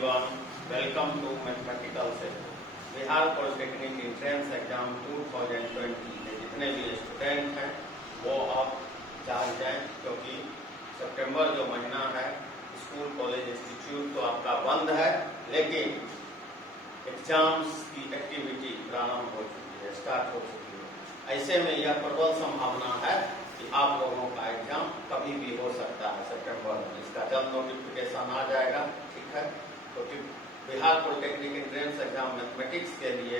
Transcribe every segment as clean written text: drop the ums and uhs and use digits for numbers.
everyone, welcome to mathematical से Bihar polytechnic entrance exam 2020 में जितने भी स्टूडेंट हैं वो अब जाग जाएं, क्योंकि सितंबर जो महीना है स्कूल कॉलेज इंस्टीट्यूट तो आपका बंद है, लेकिन एग्जाम्स की एक्टिविटी प्रारंभ हो चुकी है, स्टार्ट हो चुकी है। ऐसे में यह प्रबल संभावना है कि आप लोगों का एग्जाम कभी भी हो सकता है सितंबर में। इसका जब नोटिफिकेशन आ जाएगा, ठीक है, तो Bihar polytechnic entrance exam mathematics के लिए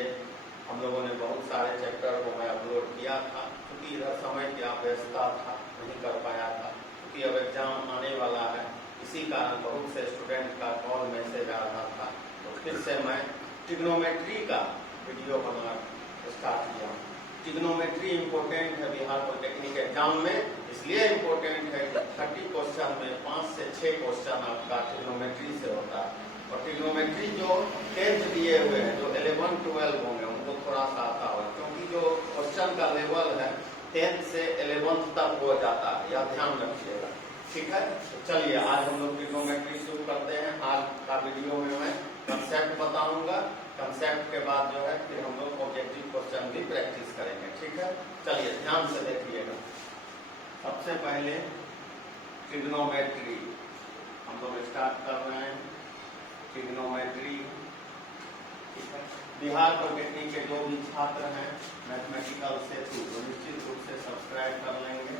हम लोगों ने बहुत सारे चैप्टर को मैं अपलोड किया था, क्योंकि इधर समय की व्यस्तता था, नहीं कर पाया था, क्योंकि अब एग्जाम आने वाला है। इसी कारण बहुत से स्टूडेंट का कॉल मैसेज आ रहा था, तो फिर से मैं ट्रिग्नोमेट्री का वीडियो बना स्टार्ट किया। ट्रिग्नोमेट्री इम्पोर्टेंट है बिहार पॉलिटेक्निक एग्जाम में, इसलिए इम्पोर्टेंट है कि 30 क्वेश्चन में 5 से 6 क्वेश्चन आपका ट्रिग्नोमेट्री से होता है। और ट्रिग्नोमेट्री जो 10th दिए हुए हैं, जो 11, 12 होंगे, उनको थोड़ा सा आता होगा, क्योंकि जो क्वेश्चन का लेवल है 10th से 11th तक हो जाता है, यह ध्यान रखिएगा, ठीक है। तो चलिए आज हम लोग ट्रिग्नोमेट्री शुरू करते हैं। आज का वीडियो में मैं कंसेप्ट बताऊंगा, कंसेप्ट के बाद जो है फिर हम लोग ऑब्जेक्टिव क्वेश्चन भी प्रैक्टिस करेंगे, ठीक है। चलिए ध्यान से देखिएगा। सबसे पहले ट्रिग्नोमेट्री हम लोग स्टार्ट कर रहे हैं। ट्रिग्नोमेट्री, ठीक है। बिहार पॉलिटेक्निक के जो भी छात्र हैं मैथमेटिकल सेतु, तो निश्चित रूप से सब्सक्राइब कर लेंगे।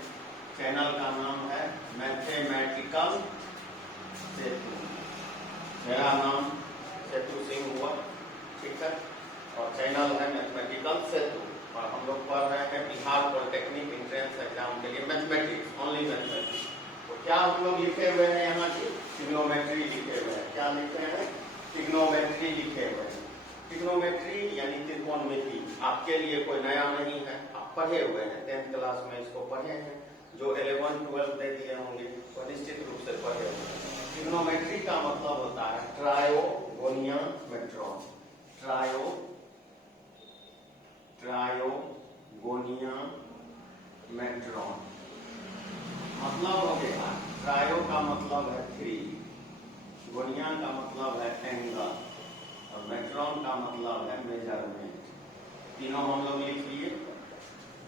चैनल का नाम है मैथमेटिकल सेतु, मेरा नाम सेतु सिंह हुआ, ठीक है, और चैनल है मैथमेटिकल सेतु। और हम लोग पढ़ रहे हैं बिहार पॉलिटेक्निक एंट्रेंस एग्जाम के लिए मैथमेटिक्स, ओनली मैथमेटिक्स। तो क्या हम लोग लिखे हुए हैं यहाँ की ट्रिग्नोमेट्री लिखे हुए हैं। क्या लिखे हैं? ट्रिग्नोमेट्री लिखे हुए हैं। ट्रिग्नोमेट्री यानी त्रिकोणमिति आपके लिए कोई नया नहीं है, आप पढ़े हुए हैं, 10th क्लास में इसको पढ़े हैं। जो 11, 12 दे दिए होंगे वो निश्चित रूप से पढ़े हुए हैं। ट्रिग्नोमेट्री का मतलब होता है ट्रायोगोनियोमेट्रॉन। ट्रायोगोनियोमेट्रॉन मतलब हो गया, ट्रायो का मतलब है 3, गोनिया का मतलब है एंगल, और मेट्रॉन का मतलब है मेजरमेंट। तीनों हम लोग लिख लिए।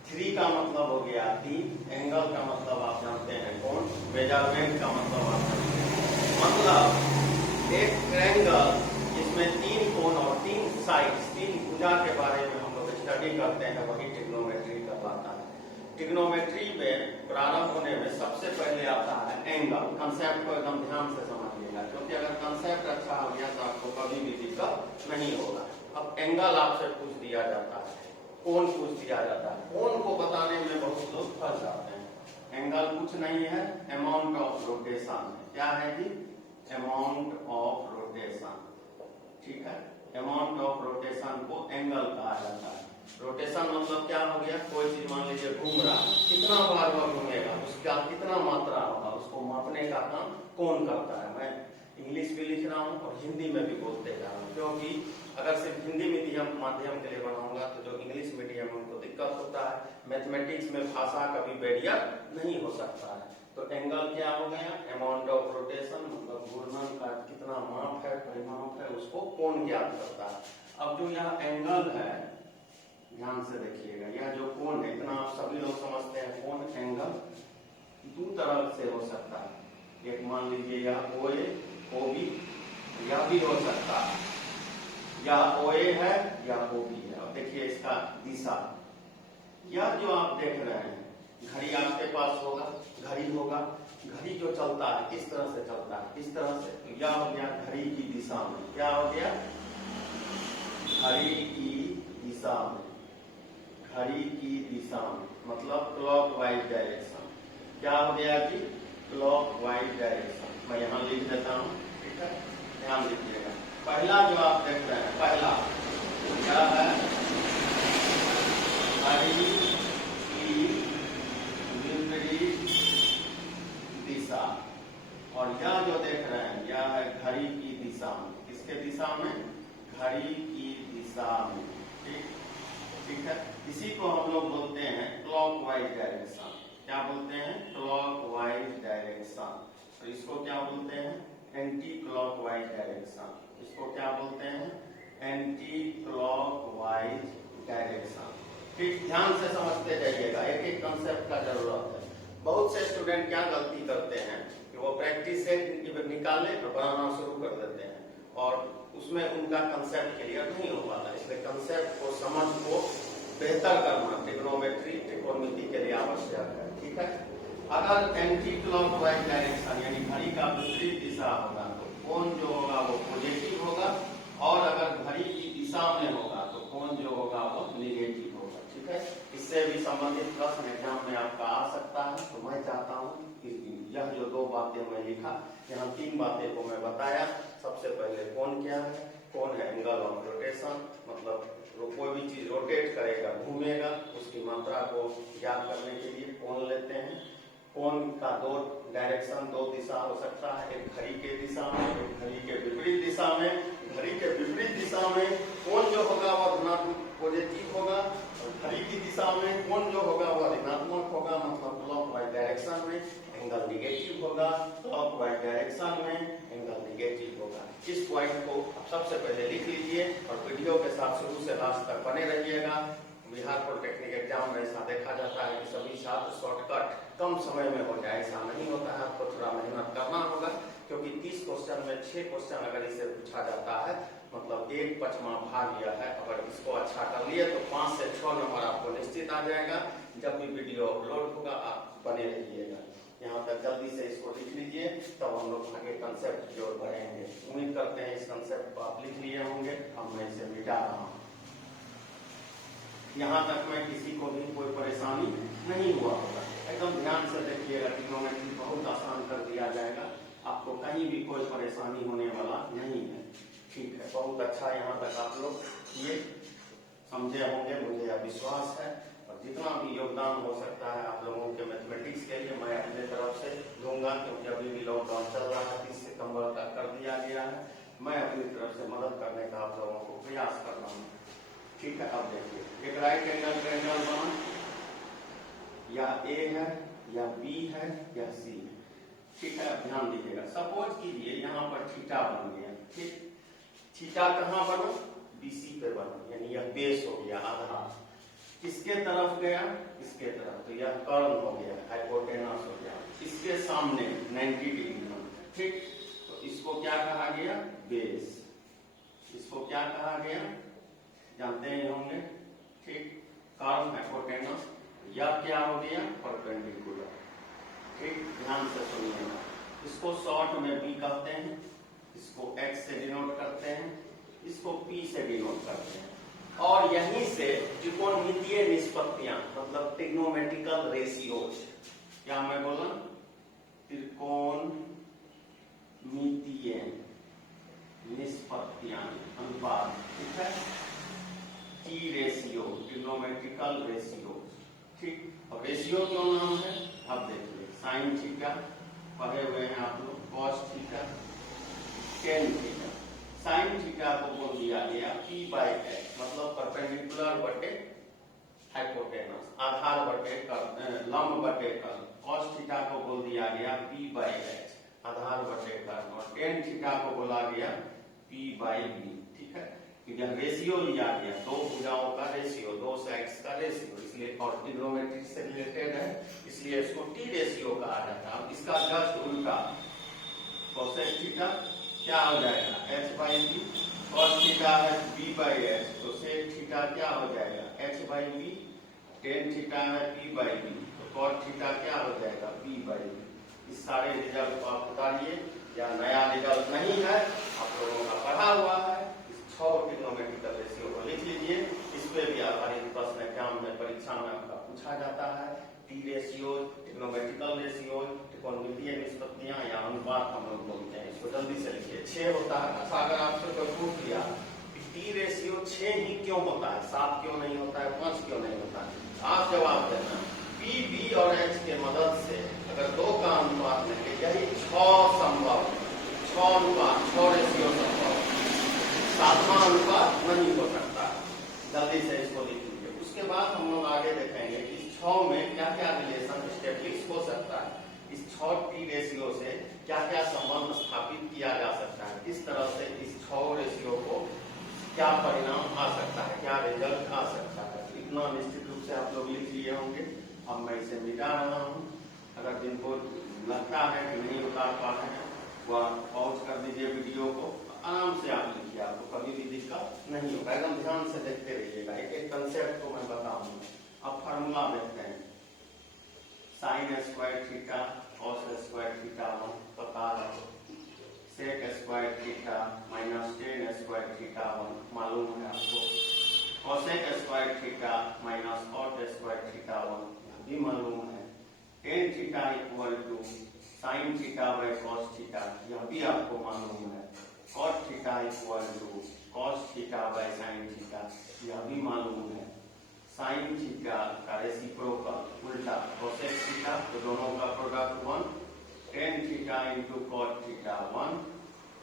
3 का मतलब हो गया 3, एंगल का मतलब आप जानते हैं कोण, मेजरमेंट का मतलब आप जानते हैं, मतलब एक ट्रायंगल जिसमें 3 कोण और 3 साइड्स, 3 भुजा के बारे में हम लोग स्टडी करते हैं, वही ट्रिग्नोमेट्री कहलाता है। ट्रिग्नोमेट्री में प्रारंभ होने में सबसे पहले आता है एंगल। कंसेप्ट को एकदम ध्यान से समझिएगा, क्योंकि अगर कंसेप्ट अच्छा हो गया तो आपको कभी भी दिक्कत नहीं होगा। अब एंगल आपसे पूछ दिया जाता है, कोण पूछ दिया जाता है। कोण को बताने में बहुत लोग फंस जाते हैं। एंगल कुछ नहीं है, अमाउंट ऑफ रोटेशन। क्या है जी? अमाउंट ऑफ रोटेशन, ठीक है। अमाउंट ऑफ रोटेशन को एंगल कहा जाता है। रोटेशन मतलब क्या हो गया? कोई चीज मान लीजिए घूम रहा है, कितना बार वह घूमेगा, उसका कितना मात्रा होगा, उसको मापने का काम कौन करता है। मैं इंग्लिश भी लिख रहा हूँ और हिंदी में भी बोलते जा रहा हूँ, क्योंकि अगर सिर्फ हिंदी मीडियम माध्यम के लिए बनाऊंगा तो जो इंग्लिश मीडियम है उनको दिक्कत होता है। मैथमेटिक्स में भाषा कभी बैरियर नहीं हो सकता है। तो एंगल क्या हो गया? अमाउंट ऑफ रोटेशन, मतलब घूर्णन का कितना माप है, परिमाप है, उसको कोण ज्ञात करता है। अब जो यहाँ एंगल है, ध्यान से देखिएगा, यह जो कोण है, इतना आप सभी लोग समझते हैं, कोण एंगल 2 तरह से हो सकता है। एक मान लीजिए यह OA, OB, यह भी हो सकता है, यह OA है या OB है। अब देखिए इसका दिशा, यह जो आप देख रहे हैं, घड़ी आपके पास होगा, घड़ी होगा, घड़ी जो चलता है किस तरह से चलता है, इस तरह से। तो यह हो गया घड़ी की दिशा में, क्या हो गया? घड़ी की दिशा में, घड़ी की दिशा में मतलब क्लॉकवाइज डायरेक्शन। क्या हो गया जी? Clockwise direction. मैं यहाँ लिख देता हूँ, ठीक है, ध्यान दीजिएगा। पहला जो आप देख रहे हैं, पहला क्या है? घड़ी की विपरीत दिशा। और यह जो देख रहे हैं, यह है घड़ी की दिशा में। किसके दिशा में? घड़ी की दिशा में, ठीक है। इसी को हम लोग बोलते हैं क्लॉकवाइज डायरेक्शन। क्या बोलते हैं? Clockwise direction. तो इसको क्या बोलते हैं? Anti clockwise direction. डायरेक्शन, इसको क्या बोलते हैं, एंटी क्लॉकवाइज डायरेक्शन। ठीक, ध्यान से समझते जाइएगा, एक एक कंसेप्ट का जरूरत है। बहुत से स्टूडेंट क्या गलती करते हैं कि वो प्रैक्टिस से निकालने और बनाना शुरू कर देते हैं और उसमें उनका कंसेप्ट क्लियर नहीं हो पाता। इसलिए कंसेप्ट को, समझ को बेहतर करना ट्रिग्नोमेट्री, त्रिकोणमिति के लिए आवश्यक है। ठीक है, अगर एंटी क्लॉकवाइज डायरेक्शन यानी घड़ी का विपरीत दिशा होगा तो कोण जो होगा वो पॉजिटिव होगा, और अगर घड़ी की दिशा में होगा तो कोण जो होगा वो निगेटिव होगा। ठीक है, इससे भी संबंधित प्रश्न एग्जाम में आपका आ सकता है। तो मैं चाहता हूँ कि यह जो दो बातें मैं लिखा, यहाँ तीन बातें को मैं बताया। सबसे पहले कोण क्या है, कोण है एंगल ऑफ रोटेशन, मतलब कोई भी चीज रोटेट करेगा, घूमेगा, उसकी मात्रा को ज्ञात करने के लिए कोण लेते हैं। कोण का दो डायरेक्शन, दो दिशा हो सकता है, एक घड़ी के दिशा में, एक घड़ी के विपरीत दिशा में। घड़ी के विपरीत दिशा में कोण जो होगा वह धनात्मक पॉजिटिव होगा, और घड़ी की दिशा में कोण जो होगा वह ऋणात्मक होगा, मतलब क्लॉकवाइज डायरेक्शन में एंगल निगेटिव होगा, क्लॉकवाइज डायरेक्शन में एंगल निगेटिव होगा। इस पॉइंट को सबसे पहले लिख लीजिए और वीडियो के साथ शुरू से लास्ट तक बने रहिएगा। बिहार पॉलिटेक्निक एग्जाम में ऐसा देखा जाता है कि सभी छात्र शॉर्टकट कम समय में हो जाए, ऐसा नहीं होता है। आपको थोड़ा मेहनत करना होगा, क्योंकि 30 क्वेश्चन में 6 क्वेश्चन अगर इसे पूछा जाता है, मतलब 1/5 भाग यह है। अगर इसको अच्छा कर लिए तो 5 से 6 नंबर आपको निश्चित आ जाएगा। जब भी वीडियो अपलोड होगा आप बने रहिएगा। यहाँ तक जल्दी से इसको लिख लीजिए, तब हम लोग आगे कंसेप्ट की ओर बढ़ेंगे। उम्मीद करते हैं इस कंसेप्ट को आप लिख लिए होंगे। अब मैं इसे मिटा रहा हूँ। यहाँ तक में किसी को भी कोई परेशानी नहीं हुआ होगा। एकदम ध्यान से देखिएगा, ट्रिग्नोमेट्री बहुत आसान कर दिया जाएगा, आपको कहीं भी कोई परेशानी होने वाला नहीं है। ठीक है, बहुत अच्छा यहाँ तक आप लोग ये समझे होंगे, मुझे यह विश्वास है। और जितना भी योगदान हो सकता है आप लोगों के मैथमेटिक्स के लिए मैं अपने तरफ से दूंगा, क्योंकि अभी भी लॉकडाउन चल रहा है, 30 सितंबर तक कर दिया गया है। मैं अपनी तरफ से मदद करने का आप लोगों को प्रयास कर रहा हूँ। ठीक है, अब देखिए, एक राइट एंगल ट्रायंगल बना, या ए है, या बी है, या सी है। ठीक है, अब ध्यान दीजिएगा। सपोज कीजिए यहाँ पर थीटा बन गया। ठीक, थीटा कहाँ बना, बीसी पे बना, यानी यह बेस हो गया, आधार। किसके तरफ गया, इसके तरफ, तो यह कर्व हो गया, हाइपोटेनस हो गया। इसके सामने 90 डिग्री बना। ठीक, तो इसको क्या कहा गया, बेस। इसको क्या कहा गया, जानते ही होंगे। ठीक, कर्व हाइपोटेनस, यह क्या हो गया, परपेंडिकुलर। ठीक, ध्यान से सुनिएगा। इसको शॉर्ट में बी कहते हैं, इसको एक्स से डिनोट करते हैं, इसको पी से डिनोट करते हैं। और यहीं से त्रिकोणमितीय निष्पत्तियां, मतलब ट्रिग्नोमेट्रिकल रेशियोज, क्या मैं बोला, त्रिकोणमितीय निष्पत्तियां, अनुपात। ठीक है, टी रेशियो, ट्रिग्नोमेट्रिकल रेशियो। ठीक, अब रेशियो क्यों नाम है, अब देखिए, साइन थीटा पढ़े हुए हैं आप लोग, cos theta, tan theta. Sine theta को बोल दिया गया पी बाई एच, मतलब परपेंडिकुलर बटे हाइपोटेनस, आधार बटे लंब बटे कर्व। कॉस थीटा को बोल दिया गया पी बाई एच, आधार बटे कर्व। और टेन थीटा को बोला गया पी बाई बी। ठीक है, यह रेशियो लिया गया, दो भुजाओं का रेशियो, दो साइड्स का रेशियो, इसलिए और ट्रिग्नोमेट्री से रिलेटेड है, इसलिए इसको टी रेशियो कहा जाता है। अब इसका जस्ट उल्टा, कोसेक थीटा क्या हो जाएगा, H by B. Cos theta है बी बाई एच, तो सेक थीटा क्या हो जाएगा, H by B. Tan theta है पी बाई बी, तो कॉट थीटा क्या हो जाएगा, बी बाई बी। इस सारे रिजल्ट को आप उतारिए, या नया रिजल्ट नहीं है, आप लोगों का पढ़ा हुआ है। इस 6 ट्रिग्नोमेट्रिकल रेशियो को लिख लीजिए। इस पे भी आधारित प्रश्न एग्जाम में, परीक्षा में आपका पूछा जाता है। टी रेशियो, ट्रिग्नोमेट्रिकल रेशियो, त्रिकोणमितीय निष्पत्तियां या अनुपात हम लोग बोलते हैं। इसको जल्दी से लिखिए, 6 होता है। अच्छा, अगर आपसे कोई पूछ लिया टी रेशियो 6 ही क्यों होता है, 7 क्यों नहीं होता है, 5 क्यों नहीं होता है, आप जवाब देना पी, बी और एच के मदद से अगर 2 का अनुपात लेंगे, यही 6 संभव, 6 अनुपात, 6 रेशियो संभव, 7वां अनुपात नहीं हो सकता। जल्दी से इसको लिख लीजिए। उसके बाद हम लोग आगे देखेंगे कि 6 में क्या क्या रिलेशन स्टेब्लिश हो सकता है, इस 6 टी रेशियो से क्या क्या संबंध स्थापित किया जा सकता है, किस तरह से क्या परिणाम आ सकता है, क्या रिजल्ट आ सकता है। इतना निश्चित रूप से आप लोग लिख लिए होंगे। अब मैं इसे मिटा रहा हूँ। अगर जिनको लगता है कि नहीं उतार पा रहे हैं वह पॉज कर दीजिए वीडियो को, आराम से आप लिखिए, आपको कभी भी दिक्कत नहीं होगा। एकदम ध्यान से देखते रहिएगा, एक एक कंसेप्ट को मैं बताऊंगा। अब फार्मूला देखते हैं। Sine square theta cos square theta पता है, sec square theta minus tan square theta मालूम है आपको, cosec square theta minus cot square theta भी मालूम है, tan theta equal to sine theta by cos theta यह भी आपको मालूम है, cot theta equal to cos theta by sine theta यह भी मालूम है, साइन थीटा का रेसिप्रोकल उल्टा कोसेक थीटा तो दोनों का product 1, tan theta into cot theta 1,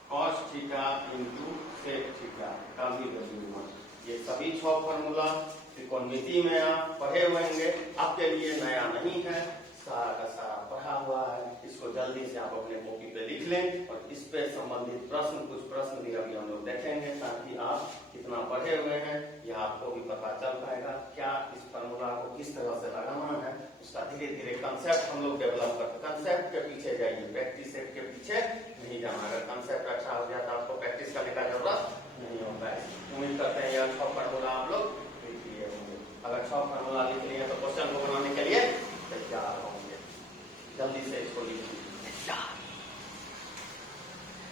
cos theta into sec theta का भी वैल्यू 1। ये सभी 6 फॉर्मूला त्रिकोणमिति में आप पढ़े होंगे, आपके लिए नया नहीं है, सारा का सारा पढ़ा हुआ है। इसको जल्दी से आप अपने कॉपी पे लिख लें और इस पे संबंधित प्रश्न, कुछ प्रश्न भी अभी हम लोग देखेंगे, ताकि आप कितना पढ़े हुए हैं यह आपको भी पता चल पाएगा। क्या इस फॉर्मूला को किस तरह से लगाना है उसका धीरे धीरे कंसेप्ट हम लोग डेवलप करते। कंसेप्ट के पीछे जाइए, प्रैक्टिस सेट के पीछे नहीं जाना। अगर कंसेप्ट अच्छा हो गया तो आपको प्रैक्टिस करने का जरूरत नहीं होता है। उम्मीद करते हैं यह 6 फॉर्मूला आप लोग लिख लिए होंगे। अगर 6 फॉर्मूला लिख लिए तो क्वेश्चन को बनाने के लिए तैयार होंगे। जल्दी से इसको लिखिए।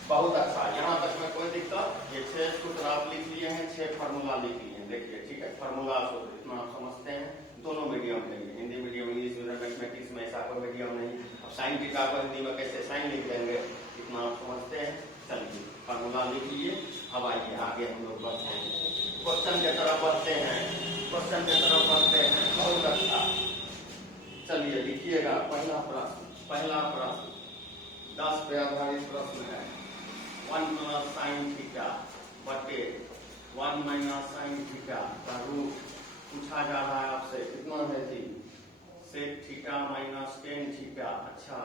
बहुत अच्छा, यहाँ तक में कोई दिक्कत। ये 6 सूत्र आप लिख लिए हैं, 6 फार्मूला लिख लिए हैं। देखिए ठीक है, फार्मूला सूत्र इतना आप समझते हैं। दोनों मीडियम के लिए, Hindi medium, English medium, mathematics में ऐसा कोई मीडियम नहीं। अब साइन थीटा को हिंदी में कैसे साइन लिख देंगे, इतना आप समझते हैं। चलिए फार्मूला लिख लिए। अब आइए आगे हम लोग बढ़ते हैं, क्वेश्चन की तरफ बढ़ते हैं, क्वेश्चन की तरफ बढ़ते हैं। बहुत अच्छा, चलिए लिखिएगा। पहला प्रश्न 10 पे आधारित प्रश्न है। 1 प्लस साइन थीटा बटे 1 माइनस साइन थीटा का रूट पूछा जा रहा है आपसे। कितना है जी? Sec theta minus tan theta. अच्छा,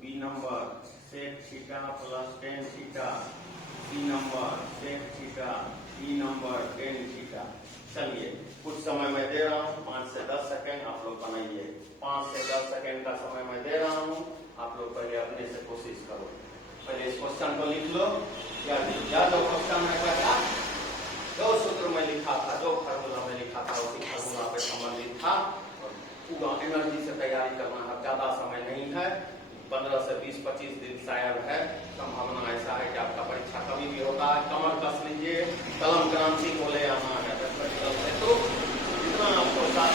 B number sec theta plus tan theta, C number sec theta, D number tan theta. चलिए कुछ समय मैं दे रहा हूँ, 5 से 10 सेकेंड आप लोग बनाइए। 5 से 10 सेकेंड का समय मैं दे रहा हूँ, आप लोग पहले अपने से कोशिश करो। पहले इस क्वेश्चन को लिख लो। या जो क्वेश्चन है पहला, जो सूत्र में लिखा था, जो फार्मूला में लिखा था, उसी फार्मूला पे संबंधित था। और पूरा एनर्जी से तैयारी करना है, ज्यादा समय नहीं है, 15 से 20-25 दिन शायद है। संभावना ऐसा है कि आपका परीक्षा कभी भी होता है। कमर कस लीजिए, कलम क्रांति को ले आना है। तो जितना आपको साथ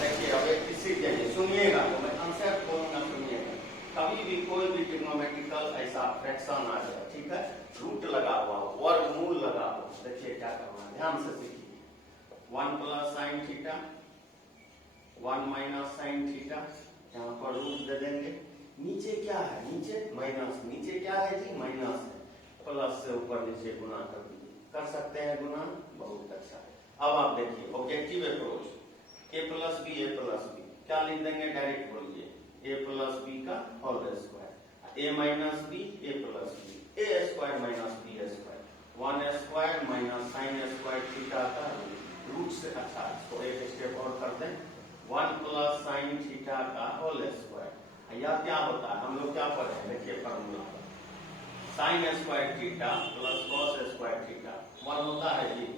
देखिए। अब एक किसी चाहिए, सुनिएगा तो मैं कंसेप्ट बोलूंगा, सुनिएगा। कभी भी कोई भी ट्रिग्नोमेट्रिकल ऐसा फ्रैक्शन आ जाए, ठीक है, रूट लगा हुआ हो, वर्गमूल लगा हो, देखिए क्या करना है, ध्यान से सीखिए। 1 plus sine theta, 1 minus sine theta, यहाँ पर रूट दे देंगे। नीचे क्या है? नीचे माइनस, नीचे क्या है जी? माइनस है। प्लस से ऊपर नीचे गुना कर दीजिए, कर सकते हैं गुना, बहुत अच्छा। अब आप देखिए objective approach, a plus B, A plus B, क्या लिख देंगे? डायरेक्ट बोलिए, a प्लस बी का whole square, a minus B, A plus B, A square minus B square, 1 square minus sine square theta का रूट से। अच्छा, इसको एक स्टेप और कर दें, 1 प्लस साइन थीटा का होल स्क्वायर। यह क्या होता है? हम लोग क्या पढ़े हैं, देखिए formula, sign square theta plus cos square theta 1 होता है जी।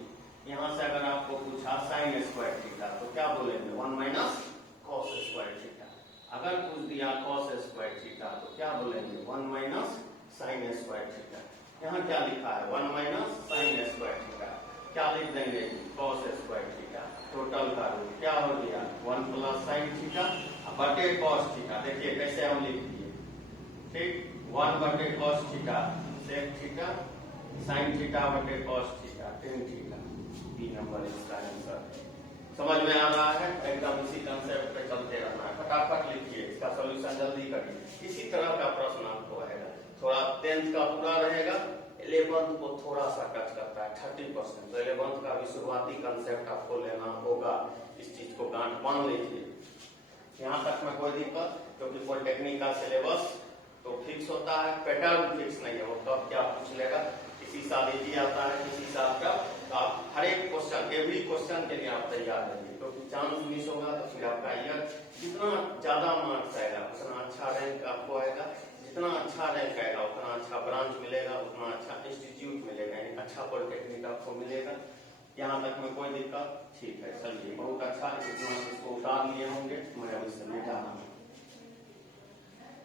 यहाँ से अगर आपको पूछा साइन स्क्वायर थीटा तो क्या बोलेंगे? 1 माइनस कॉस स्क्वायर थीटा। अगर पूछ दिया कॉस स्क्वायर थीटा तो क्या बोलेंगे? 1 माइनस साइन स्क्वायर थीटा। यहाँ क्या लिखा है? 1 माइनस साइन स्क्वायर थीटा। क्या लिख देंगे? Cos square theta. टोटल का रूट क्या हो गया? 1 प्लस साइन थीटा बटे कॉस थीटा। देखिए कैसे हम लिख दिए, ठीक, 1 बटे cos theta sec theta, sine theta बटे cos theta tan theta. B number इसका आंसर है। समझ में आ रहा है? एकदम इसी कंसेप्ट पे चलते रहना है। फटाफट लिखिए, इसका सॉल्यूशन जल्दी करिए। इसी तरह का प्रश्न आपको रहेगा, थोड़ा 10th का पूरा रहेगा, 11th को थोड़ा सा टच करता है 30%। तो 11th का भी शुरुआती कंसेप्ट आपको लेना होगा। इस चीज को गांठ बांध लीजिए। यहाँ तक में कोई दिक्कत, क्योंकि पॉलिटेक्निक का सिलेबस तो तो फिक्स होता है, पैटर्न फिक्स नहीं है। वो कब क्या पूछ लेगा, किसी साल इजी आता है, किसी साल का। तो आप हर एक क्वेश्चन, एवरी क्वेश्चन के लिए आप तैयार रहिए, क्योंकि चांस मिस होगा तो फिर आपका ईयर जितना ज्यादा मार्क्स आएगा उतना अच्छा रैंक आपको आएगा, जितना अच्छा रैंक आएगा उतना अच्छा ब्रांच मिलेगा, उतना अच्छा इंस्टीट्यूट मिलेगा, यानी अच्छा पॉलिटेक्निक आपको मिलेगा। यहाँ तक में कोई दिक्कत? ठीक है, चलिए बहुत अच्छा। इतना इसको उतार लिए होंगे, मैं अभी से मिटा रहा हूँ,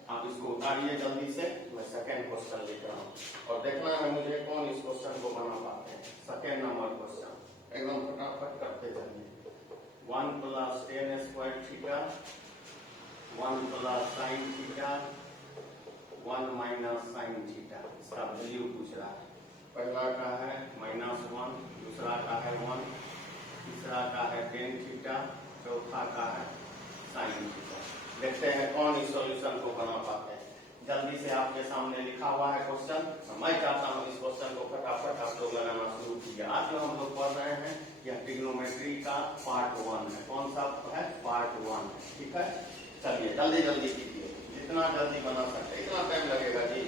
आप इसको उतारिए जल्दी से। मैं सेकेंड क्वेश्चन लिख रहा हूँ और देखना है मुझे कौन इस क्वेश्चन को बना पाते हैं। सेकेंड नंबर क्वेश्चन एकदम फटाफट करते जाइए। 1 + 10 square theta, 1 + sin theta, 1 - sin theta, इसका वैल्यू पूछ रहा है। पहला का है -1, दूसरा का है 1, तीसरा का है 10 थीटा, चौथा का है sin थीटा। देखते हैं कौन इस सॉल्यूशन को बना पाते हैं। जल्दी से आपके सामने लिखा हुआ है क्वेश्चन, मैं चाहता हूँ इस क्वेश्चन को फटाफट आप लोग लगाना शुरू कीजिए। आज जो हम लोग पढ़ रहे हैं यह ट्रिग्नोमेट्री का पार्ट 1 है। कौन सा है? पार्ट 1 है, ठीक है। चलिए जल्दी जल्दी कीजिए, जितना जल्दी बना सकते, इतना टाइम लगेगा जी,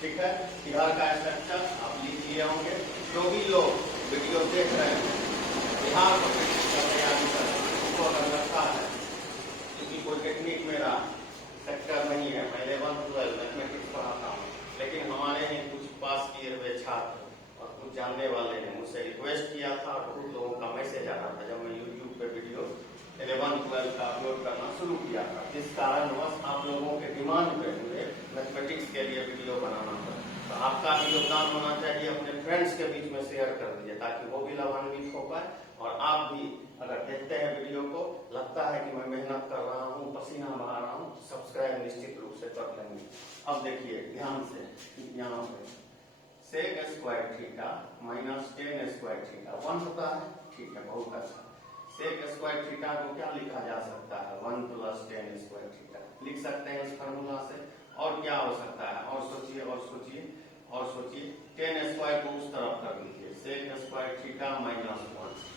ठीक है। बिहार का स्ट्रक्चर आप लिख लिए होंगे। जो भी लोग वीडियो देख रहे हैं बिहार को तैयारी कर रहे हैं, उनको अगर लगता है क्योंकि पॉलिटेक्निक मेरा सेक्टर नहीं है, मैं 11th 12 मैथमेटिक्स पढ़ाता हूँ, लेकिन हमारे हैं कुछ पास किए हुए छात्र और कुछ जानने वाले ने मुझसे रिक्वेस्ट किया था और बहुत लोगों का मैसेज आ रहा था जब मैं यूट्यूब पे वीडियो 11th 12 का अपलोड करना शुरू किया था। जिस कारणवश आप लोगों के डिमांड पे हुए मैथमेटिक्स के लिए वीडियो बनाना था। तो आपका भी योगदान होना चाहिए, अपने फ्रेंड्स के बीच में शेयर कर दीजिए ताकि वो भी लाभान्वित हो पाए और आप भी अगर देखते हैं वीडियो को, लगता है कि मैं मेहनत कर रहा हूँ, पसीना बहा रहा हूँ, सब्सक्राइब निश्चित रूप से कर लेंगे। अब देखिए ध्यान से, यहाँ पे sec square theta - 10 square theta 1 होता है, ठीक है, बहुत अच्छा। sec स्क्वायर थीटा को क्या लिखा जा सकता है? 1 + 10 स्क्वायर थीटा लिख सकते हैं इस फार्मूला से। और क्या हो सकता है? और सोचिए और सोचिए और सोचिए। 10 स्क्वायर को उस तरफ कर लीजिए, sec स्क्वायर थीटा -1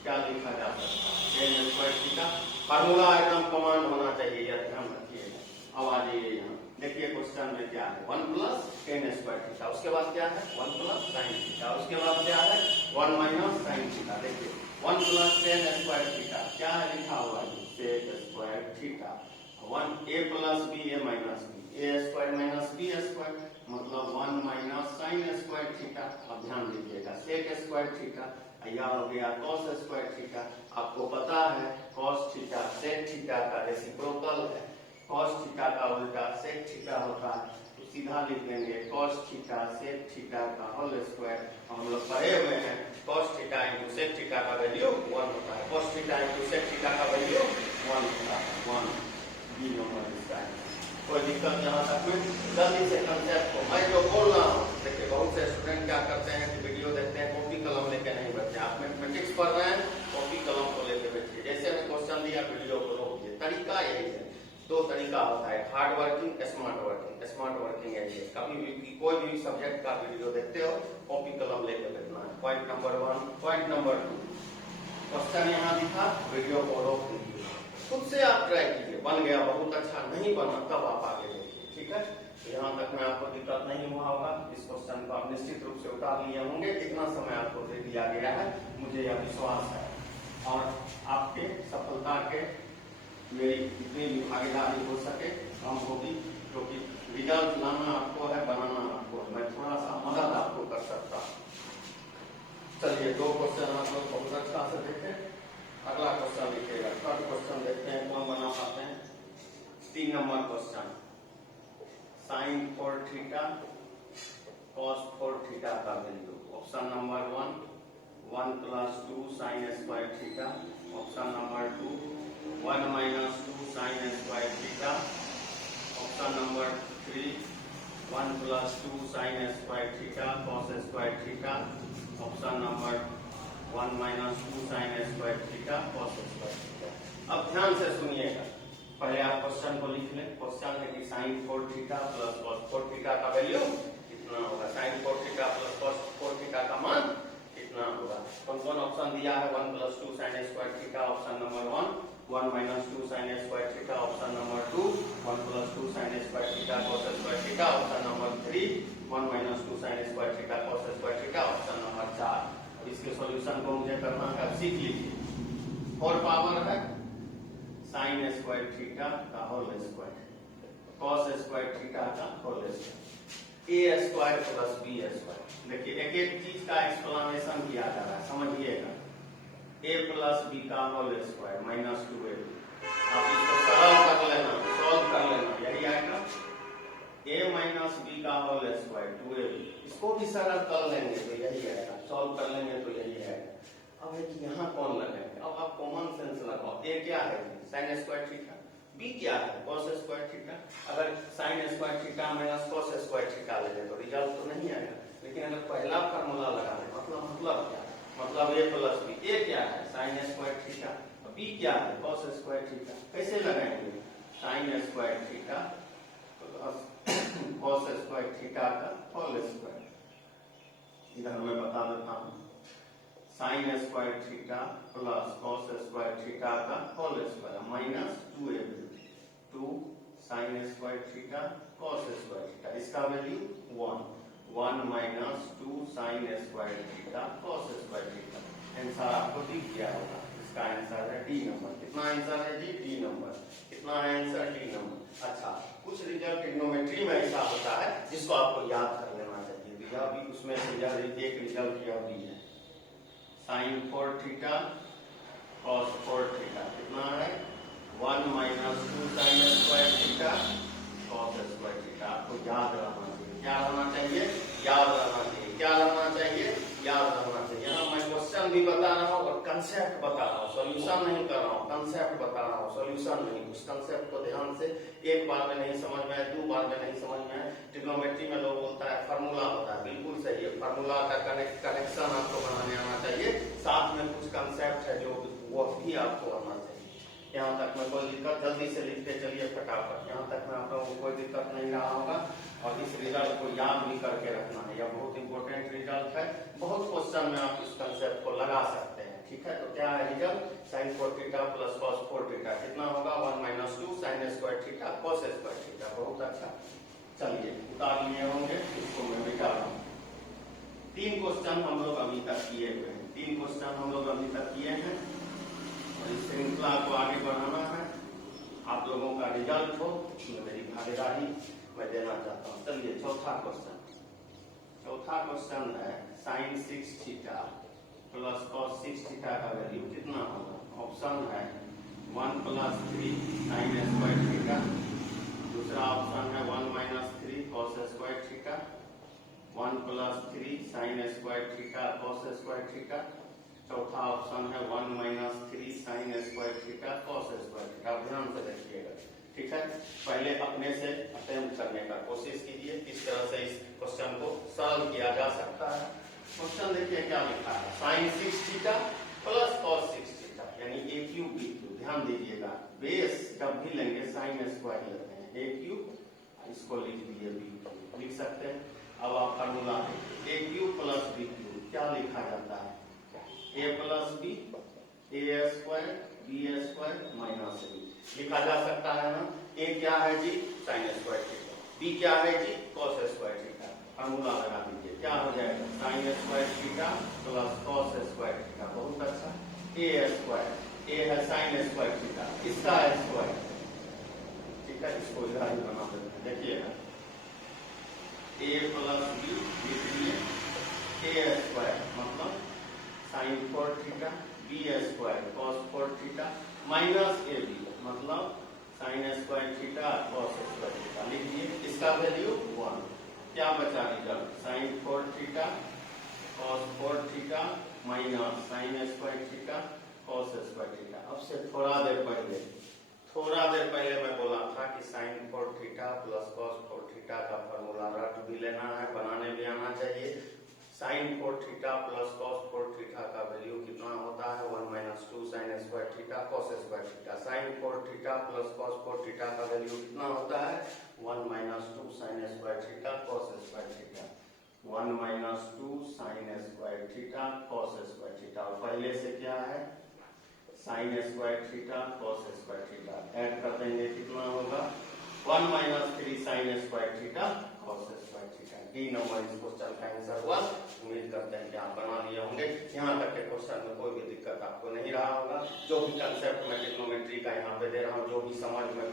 क्या लिखा जा सकता है? 10 स्क्वायर थीटा। फार्मूला एकदम कमांड होना चाहिए, यह ध्यान रखिएगा। अब आ जाइए यहाँ, देखिए क्वेश्चन में क्या है, 1 + 10 स्क्वायर थीटा, उसके बाद क्या है? 1 + sin थीटा, उसके बाद क्या है? 1 - sin थीटा। देखिए 1 + 10 स्क्वायर थीटा क्या है लिखा हुआ है? sec square theta. 1 a + b a - b, a square - b square मतलब 1 - sin स्क्वायर थीटा। अब ध्यान दीजिएगा, sec स्क्वायर थीटा या हो गया cos स्क्वायर थीटा। आपको पता है cos थीटा sec थीटा का रेसिप्रोकल है, cos थीटा का उल्टा sec थीटा होता है, तो सीधा लिख लेंगे cos थीटा sec थीटा का होल स्क्वायर। हम लोग पढ़े हुए हैं cos थीटा × sec थीटा का वैल्यू 1 होता है, cos थीटा × sec थीटा का वैल्यू 1 होता है, 1 बी नंबर इसका है। कोई दिक्कत यहाँ तक में? जल्दी से कंसेप्ट को मैं जो बोल रहा हूँ, देखिए बहुत से स्टूडेंट क्या करते हैं कि वीडियो देखते हैं, कॉपी कलम लेके नहीं बैठते। आप मैथमेटिक्स पढ़ रहे हैं, कॉपी कलम को लेके बैठिए। जैसे मैं क्वेश्चन दिया वीडियो को रोकिए। तरीका यही है, दो तरीका होता है, hard working, smart working. Smart working यही है, कभी भी कोई भी सब्जेक्ट का वीडियो देखते हो कॉपी कलम लेके बैठना है। Point number 1। Point number 2, question यहाँ दिखा, वीडियो को रोक दीजिए, खुद से आप ट्राई कीजिए। बन गया बहुत अच्छा, नहीं बना तब आप आगे देखिए, ठीक है। तो यहाँ तक में आपको दिक्कत नहीं हुआ होगा। इस क्वेश्चन को आप निश्चित रूप से उतार लिए होंगे, इतना समय आपको दे दिया गया है, मुझे यह विश्वास है। और आपके सफलता के मेरी जितनी भी भागीदारी हो सके हम होगी, क्योंकि रिजल्ट लाना आपको है, बनाना आपको है, मैं थोड़ा सा मदद आपको कर सकता हूँ। चलिए 2 क्वेश्चन आप लोग बहुत अच्छा से देखें। अगला क्वेश्चन लिखिएगा। थर्ड क्वेश्चन देखते हैं कौन बना पाते हैं। 3 number question, sin 4 theta cos 4 theta का value. Option number 1 1 + 2 sin square theta. Option number 2 1 - 2 sin square theta. Option number 3 1 + 2 sin square theta cos square theta. Option number 1 - 2 sin square theta cos square theta. अब ध्यान से सुनिएगा, पहले आप question को लिख लें। क्वेश्चन है कि sin 4 थीटा + cos 4 थीटा का वैल्यू कितना होगा? sin 4 थीटा + cos 4 थीटा का मान कितना होगा? कौन कौन ऑप्शन दिया है? 1 + 2 sin square theta option number 1, 1 minus 2 sin square theta option number 2, 1 plus 2 sin square theta cos square theta option number 3, 1 minus 2 sin square theta cos square theta option number 4। अब इसके सॉल्यूशन को मुझे करना है, सीख लीजिए। और पावर है sin स्क्वायर थीटा का whole square, cos square theta का whole square, a square plus b square. देखिए एक एक चीज का एक्सप्लेनेशन किया जा रहा है, समझिएगा। a प्लस बी का होल स्क्वायर माइनस 2ab, आप इसको सरल कर लेना, सॉल्व कर लेना, यही आएगा। a माइनस बी का होल स्क्वायर 2ab, इसको भी सरल कर लेंगे तो यही आएगा, सॉल्व कर लेंगे तो यही आएगा। अब है कि यहाँ कौन लगेंगे, अब आप कॉमन सेंस लगाओ। a क्या है साइन स्क्वायर थीटा, b क्या है cos स्क्वायर थीटा। अगर sign square theta minus cos square theta लेंगे तो रिजल्ट तो नहीं आएगा, लेकिन अगर पहला फार्मूला लगा लें मतलब क्या, मतलब a प्लस बी। a क्या है साइन स्क्वायर थीटा, b क्या है cos स्क्वायर थीटा। कैसे लगाएंगे, sine square theta plus cos square theta का होल स्क्वायर। इधर मैं बता देता हूँ, sine square theta plus cos square theta का whole square minus 2ab, 2 sine square theta cos square theta, इसका value 1, 1 minus 2 sine square theta cos square theta. Answer आपको दिख गया होगा, इसका आंसर है डी नंबर। कितना आंसर है जी, डी नंबर। कितना है आंसर, डी नंबर। अच्छा, कुछ रिजल्ट ट्रिग्नोमेट्री में ऐसा होता है जिसको आपको याद कर लेना चाहिए, तो यह भी उसमें से यह एक रिजल्ट यह भी है, साइन 4 थीटा cos 4 थीटा। कितना है 1 minus 2 sine square theta cos square theta. आपको याद रहना चाहिए, क्या रहना चाहिए, याद रहना चाहिए। क्या रहना चाहिए, याद रहना चाहिए। यहाँ मैं क्वेश्चन भी बता रहा हूँ और कंसेप्ट बता रहा हूँ, सॉल्यूशन नहीं कर रहा हूँ, कंसेप्ट बता रहा हूँ, सॉल्यूशन नहीं। उस कंसेप्ट को ध्यान से, एक बार में नहीं समझ में आए, 2 बार में नहीं समझ में आए। ट्रिग्नोमेट्री में लोग बोलता है फार्मूला होता है, बिल्कुल सही है, फार्मूला का कनेक्शन आपको बनाने आना चाहिए, साथ में कुछ कंसेप्ट है जो वो भी आपको आना चाहिए। यहाँ तक में कोई दिक्कत, जल्दी से लिखते चलिए फटाफट, यहाँ तक में आप लोगों को कोई दिक्कत नहीं रहा होगा। और इस रिजल्ट को याद भी करके रखना है, यह बहुत इंपॉर्टेंट रिजल्ट है, बहुत क्वेश्चन में आप इस कंसेप्ट को लगा सकते हैं। ठीक है, तो क्या है result, sine 4 theta plus cos 4 theta. कितना होगा 1 minus 2 sine square theta cos square theta. बहुत अच्छा, चलिए उतार लिए होंगे, इसको मैं मिटा रहा हूँ। 3 क्वेश्चन हम लोग अभी तक किए हुए हैं, 3 क्वेश्चन हम लोग अभी तक किए हैं, और इस श्रृंखला को आगे बढ़ाना है। आप लोगों का रिजल्ट हो, इसमें मेरी भागीदारी मैं देना चाहता हूँ। चलिए चौथा क्वेश्चन है sine 6 theta plus cos 6 theta का वैल्यू कितना होगा। ऑप्शन है 1 प्लस 3 साइन स्क्वायर थीटा, दूसरा ऑप्शन है 1 minus 3 cos square theta, 1 plus 3 sine square theta cos square theta, चौथा ऑप्शन है 1 minus 3 sine square theta cos square theta. ध्यान से देखिएगा, ठीक है। पहले अपने से अटेम्प्ट करने का कोशिश कीजिए, किस तरह से इस क्वेश्चन को सरल किया जा सकता है। क्वेश्चन देखिए क्या लिखा है, sine 6 theta plus cos 6 theta, यानी a क्यूब b क्यूब। ध्यान दीजिएगा, बेस जब भी लेंगे साइन स्क्वायर लेते हैं, a क्यूब, इसको लिख दिए b क्यूब, लिख सकते हैं। अब आप formula a cube plus b cube क्या लिखा जाता है, a plus B A square B square minus B लिखा जा सकता है ना। a क्या है जी साइन स्क्वायर थीटा, b क्या है जी cos स्क्वायर थीटा। फार्मूला लगा दीजिए, क्या हो जाएगा sine square theta plus cos square theta. बहुत अच्छा, a स्क्वायर, a है साइन स्क्वायर थीटा, इसका स्क्वायर, ठीक है, इसको इधर ही बना देते हैं। देखिएगा a प्लस बी लिख लिए, a स्क्वायर मतलब sine 4 theta B square cos 4 theta minus A B मतलब sine square theta cos square theta. लिखिए इसका वैल्यू 1। क्या बचा result, sine 4 theta cos 4 theta minus sine square theta cos square theta. अब से थोड़ा देर पहले मैं बोला था कि sine 4 theta plus cos 4 theta का फॉर्मूला रट भी लेना है, बनाने भी आना चाहिए। Sign 4 theta plus cos 4 theta का वैल्यू कितना होता है 1 minus 2 sine square theta cos square theta. Sine 4 theta plus cos 4 theta का वैल्यू कितना होता है 1 minus 2 sine square theta cos square theta, 1 minus 2 sine square theta cos square theta. और पहले से क्या है sine square theta cos square theta, add कर देंगे कितना होगा 1 minus 3 sine square theta cos square theta. D number इस क्वेश्चन का आंसर हुआ। उम्मीद करते हैं कि आप बना लिए होंगे। यहाँ तक के क्वेश्चन में कोई भी दिक्कत आपको नहीं रहा होगा। जो भी कंसेप्ट मैं ट्रिग्नोमेट्री का यहाँ पे दे रहा हूँ, जो भी समझ में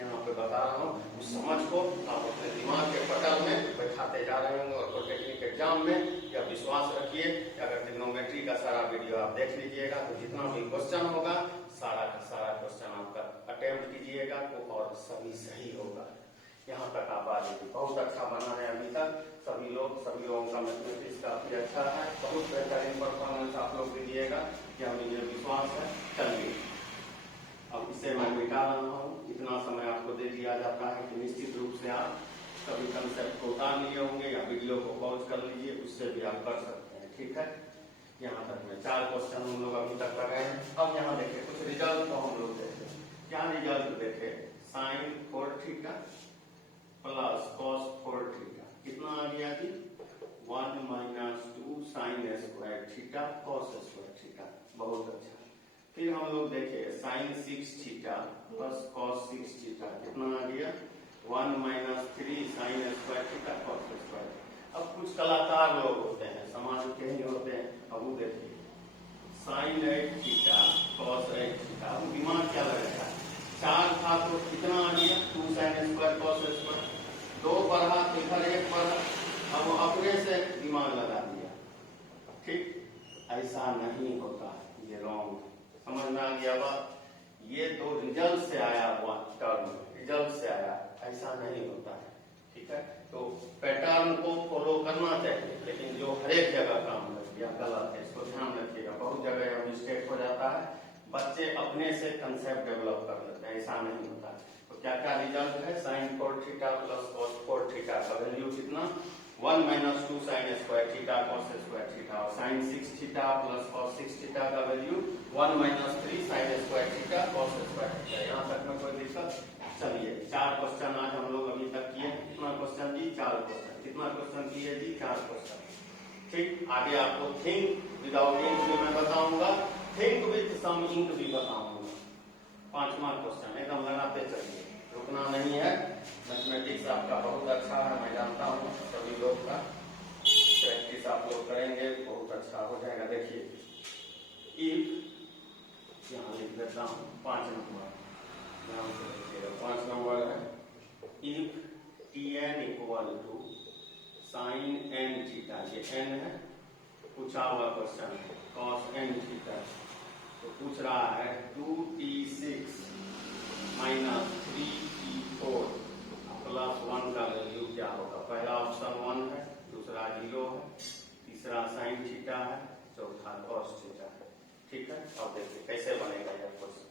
यहाँ पे बता रहा हूँ, उस समझ को आप अपने दिमाग के पटल में बैठाते जा रहे होंगे और पॉलिटेक्निक एग्जाम में यह विश्वास रखिए कि अगर ट्रिग्नोमेट्री का सारा वीडियो आप देख लीजिएगा तो जितना भी क्वेश्चन होगा सारा का सारा क्वेश्चन आपका अटेम्प्ट कीजिएगा तो और सभी सही होगा। यहाँ तक आप आ जाइए। बहुत अच्छा बना है अभी तक सभी लोगों का मैथमेटिक्स काफी अच्छा है। बहुत बेहतरीन परफॉर्मेंस आप लोग दीजिएगा कि मुझे विश्वास है। चलिए अब इसे मैं मिटा रहा हूँ। इतना समय आपको दे दिया जाता है कि निश्चित रूप से आप सभी कंसेप्ट को उतार लिए होंगे या वीडियो को पॉज कर लीजिए, उससे भी आप कर सकते हैं। ठीक है, यहाँ तक में 4 क्वेश्चन हम लोग अभी तक कर रहे हैं। अब यहाँ देखिए कुछ रिजल्ट को हम लोग देखें। क्या रिजल्ट देखे, sine 4 theta plus cos 4 theta कितना आ गया जी 1 minus 2 sine square theta cos square theta. बहुत अच्छा। फिर हम लोग देखे sine 6 theta plus cos 6 theta कितना आ गया 1 minus 3 sine square theta cos square. अब कुछ कलाकार लोग होते हैं, समाज के ही होते हैं। अब वो देखिए साइन 8 थीटा कॉस 8 थीटा। अब दिमाग क्या लगेगा, 4 था तो कितना आ गया 2 साइन स्क्वायर कॉस स्क्वायर, 2 बढ़ा तो इधर 1 बढ़ा। अब वो अपने से दिमाग लगा दिया। ठीक, ऐसा नहीं होता, ये रॉन्ग। समझ में आ गया बात। ये दो रिजल्ट से आया हुआ टर्म, रिजल्ट से आया, ऐसा नहीं होता है। ठीक है, तो पैटर्न को फॉलो करना चाहिए, लेकिन जो हर एक जगह काम कर दिया गलत है, इसको ध्यान रखिएगा। बहुत जगह यह मिस्टेक हो जाता है, बच्चे अपने से कंसेप्ट डेवलप कर लेते हैं, ऐसा नहीं होता। तो क्या क्या रिजल्ट है, sine 4 theta plus cos 4 theta का वैल्यू कितना 1 minus 2 sine square theta cos square theta, और sine 6 theta plus cos 6 theta का value 1 minus 3 sine square theta cos square theta. यहाँ तक में कोई दिक्कत। चलिए 4 क्वेश्चन आज हम लोग अभी तक किए। कितना क्वेश्चन जी 4 क्वेश्चन। कितना क्वेश्चन किए जी 4 क्वेश्चन। ठीक, आगे आपको थिंक विदाउट इंक भी मैं बताऊंगा, थिंक विथ सम इंक भी बताऊंगा। 5वां क्वेश्चन एकदम लगाते चलिए, रुकना नहीं है। मैथमेटिक्स आपका बहुत अच्छा है, मैं जानता हूँ। सभी लोग का प्रैक्टिस आप लोग करेंगे बहुत अच्छा हो जाएगा। देखिए इफ, यहाँ लिख देता हूँ 5 नंबर, ध्यान से देखिएगा। 5 नंबर है if Tn equal to sine n theta, ये n है, पूछा हुआ क्वेश्चन है cos n थीटा। तो पूछ रहा है 2t6 माइनस 3t4 प्लस 1 का वैल्यू क्या होगा। पहला ऑप्शन 1 है, दूसरा 0 है, तीसरा साइन थीटा है, चौथा कॉस थीटा है। ठीक है, अब देखिए कैसे बनेगा यह क्वेश्चन।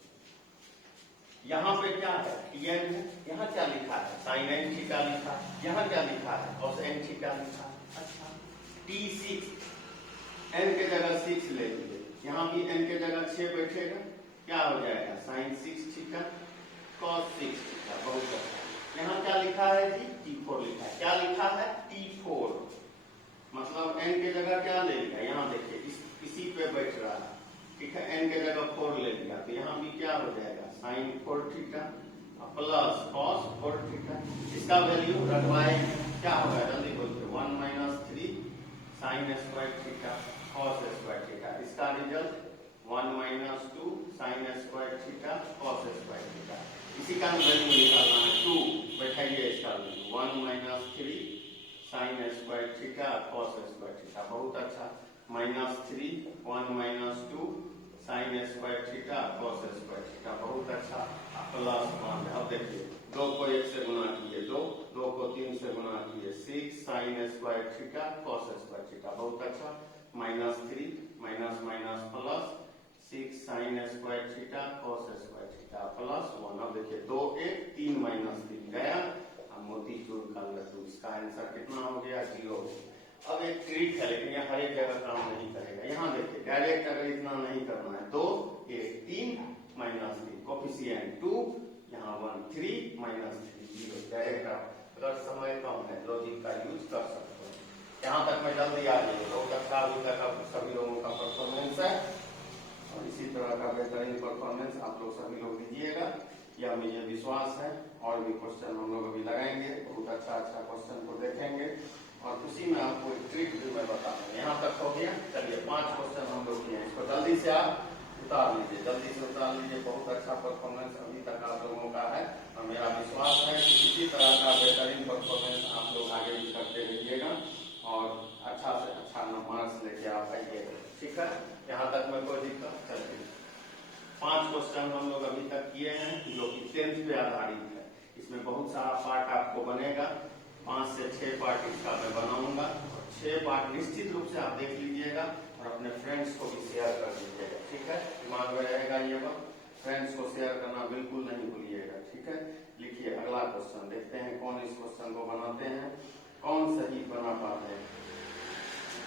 यहाँ पे क्या है Tn है, यहाँ क्या लिखा है साइन n थीटा लिखा है, यहाँ क्या लिखा है cos n थीटा लिखा है। अच्छा, t6 n के जगह 6 ले लीजिए, यहाँ भी n के जगह 6 बैठेगा, क्या हो जाएगा साइन 6 थीटा cos 6 थीटा। बहुत अच्छा। यहाँ क्या लिखा है जी t4 लिखा है, क्या लिखा है t4, मतलब n के जगह क्या ले लिया, यहाँ देखिए इसी पे बैठ रहा है। ठीक है, n के जगह 4 ले लिया, तो यहाँ भी क्या हो जाएगा sine 4 theta plus cos 4 theta. इसका वैल्यू रखवाए क्या होगा जल्दी बोलिए 1 minus 3 sine square theta cos square theta. इसका result 1 minus 2 sine square theta cos square theta. इसी का वैल्यू निकालना है 2, बैठाइए इसका value 1 minus 3 sine square theta cos square theta. बहुत अच्छा, minus 3 1 minus 2 sine square theta cos square theta. बहुत अच्छा, प्लस 1। अब देखिए 2 को 1 से गुना कीजिए 2, 2 को 3 से गुना कीजिए 6 sign square theta cos square theta. बहुत अच्छा, minus 3 minus minus plus 6 sign square theta cos square theta plus 1। अब देखिए 2 1 3 माइनस 3 गया, अब मोतीचूर का लड्डू। इसका आंसर कितना हो गया 0। अब एक ट्रिक है, लेकिन यह हर एक जगह काम नहीं करेगा। यहाँ देखिए डायरेक्ट अगर इतना नहीं करना है 2 1 3 माइनस 3 कोफिशिएंट 2, यहाँ 1 3 माइनस 3 0। डायरेक्ट अगर समय कम है लॉजिक का यूज कर सकते हैं। यहाँ तक मैं जल्दी आ जाइए। बहुत अच्छा अभी तक सभी लोगों का परफॉर्मेंस है, और इसी तरह का बेहतरीन परफॉर्मेंस आप लोग सभी लोग दीजिएगा, यह मुझे विश्वास है। और भी क्वेश्चन हम लोग अभी लगाएंगे, बहुत अच्छा अच्छा क्वेश्चन को देखेंगे और उसी में आपको एक ट्रिक भी मैं बताऊंगा। यहाँ तक हो गया, चलिए 5 क्वेश्चन हम लोग किए हैं, इसको जल्दी से आप उतार लीजिए, जल्दी से उतार लीजिए। बहुत अच्छा परफॉर्मेंस अभी तक आप लोगों का है और मेरा विश्वास है कि इसी तरह का बेहतरीन परफॉर्मेंस आप लोग आगे भी करते रहिएगा और अच्छा से अच्छा मार्क्स लेके आप आइएगा, ठीक है। यहाँ तक में कोई दिक्कत? चलिए 5 क्वेश्चन हम लोग अभी तक किए हैं जो कि 10th पे आधारित है। इसमें बहुत सारा पार्ट आपको बनेगा, 5 से 6 पार्ट इसका मैं बनाऊंगा और 6 पार्ट निश्चित रूप से आप देख लीजिएगा और अपने फ्रेंड्स को भी शेयर कर दीजिएगा, ठीक है। दिमाग में रहेगा ये बात, फ्रेंड्स को शेयर करना बिल्कुल नहीं भूलिएगा, ठीक है। लिखिए अगला क्वेश्चन, देखते हैं कौन इस क्वेश्चन को बनाते हैं, कौन सही बना पाते हैं।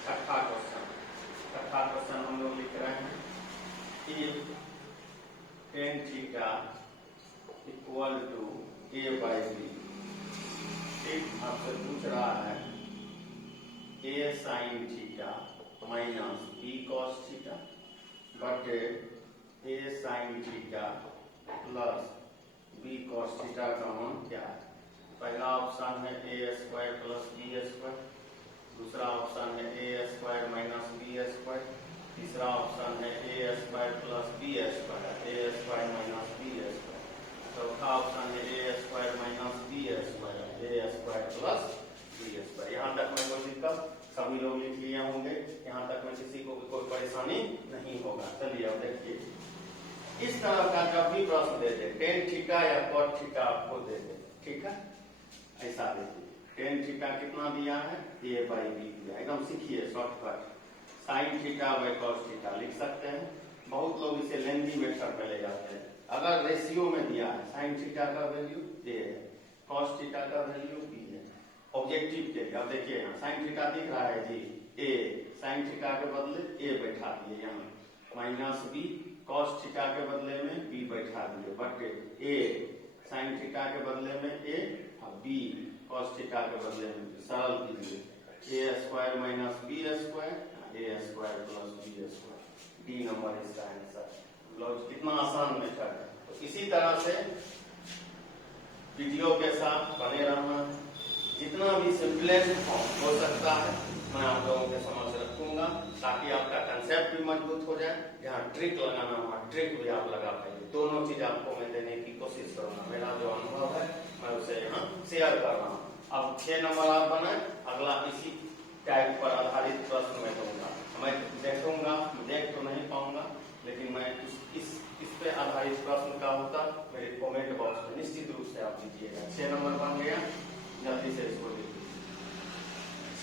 छठा क्वेश्चन हम लोग लिख रहे हैं, tan theta equal to a by B. ठीक, आपसे पूछ रहा है a sine theta minus b cos theta बटे a sine theta plus b cos theta का मान क्या है। पहला ऑप्शन है a square plus b square, दूसरा ऑप्शन है a square minus b square, तीसरा ऑप्शन है a square plus b square, a square minus b square, चौथा ऑप्शन है a square minus b square, a square plus b square. यहाँ तक में कोई दिक्कत? सभी लोग लिख लिए होंगे, यहाँ तक में किसी को भी कोई परेशानी नहीं होगा। चलिए अब देखिए, इस तरह का जब भी प्रश्न दे दे, टेन थीटा या कॉट थीटा आपको दे दे, ठीक है, ऐसा देखिए टेन थीटा कितना दिया है, a बाई बी दिया, एकदम सीखिए shortcut. Sine theta by cos theta लिख सकते हैं, बहुत लोग इसे लेंथी मेथड में ले जाते हैं। अगर रेशियो में दिया है, साइन थीटा का वैल्यू a है, कॉस थीटा का वैल्यू b है, ऑब्जेक्टिव के लिए अब देखिए यहाँ साइन थीटा दिख रहा है जी a, साइन थीटा के बदले a बैठा दिए, यहाँ माइनस b, कॉस थीटा के बदले में b बैठा दिए, बटे a साइन थीटा के बदले में a और b कॉस थीटा के बदले में सरल कीजिए, a square minus b square, a square plus b square, D number इसका आंसर। कितना आसान मेथड है। तो इसी तरह से वीडियो के साथ बने रहना, जितना भी सिंपलेस्ट फॉर्म हो सकता है मैं आप लोगों के समझ रखूंगा ताकि आपका कंसेप्ट भी मजबूत हो जाए। यहाँ ट्रिक लगाना हुआ ट्रिक भी आप लगा पाइए, दोनों चीज आपको मैं देने की कोशिश करूंगा। मेरा जो अनुभव है मैं उसे यहाँ शेयर कर रहा हूँ। अब 6 नंबर आप बनाए, अगला इसी टाइप पर आधारित प्रश्न मैं दूंगा, मैं देखूंगा, देख तो नहीं पाऊंगा लेकिन मैं इस पे आधारित प्रश्न का होता मेरे कमेंट बॉक्स में निश्चित रूप से आप दीजिएगा। 6 नंबर बन गया, जल्दी से इसको लिख दीजिए।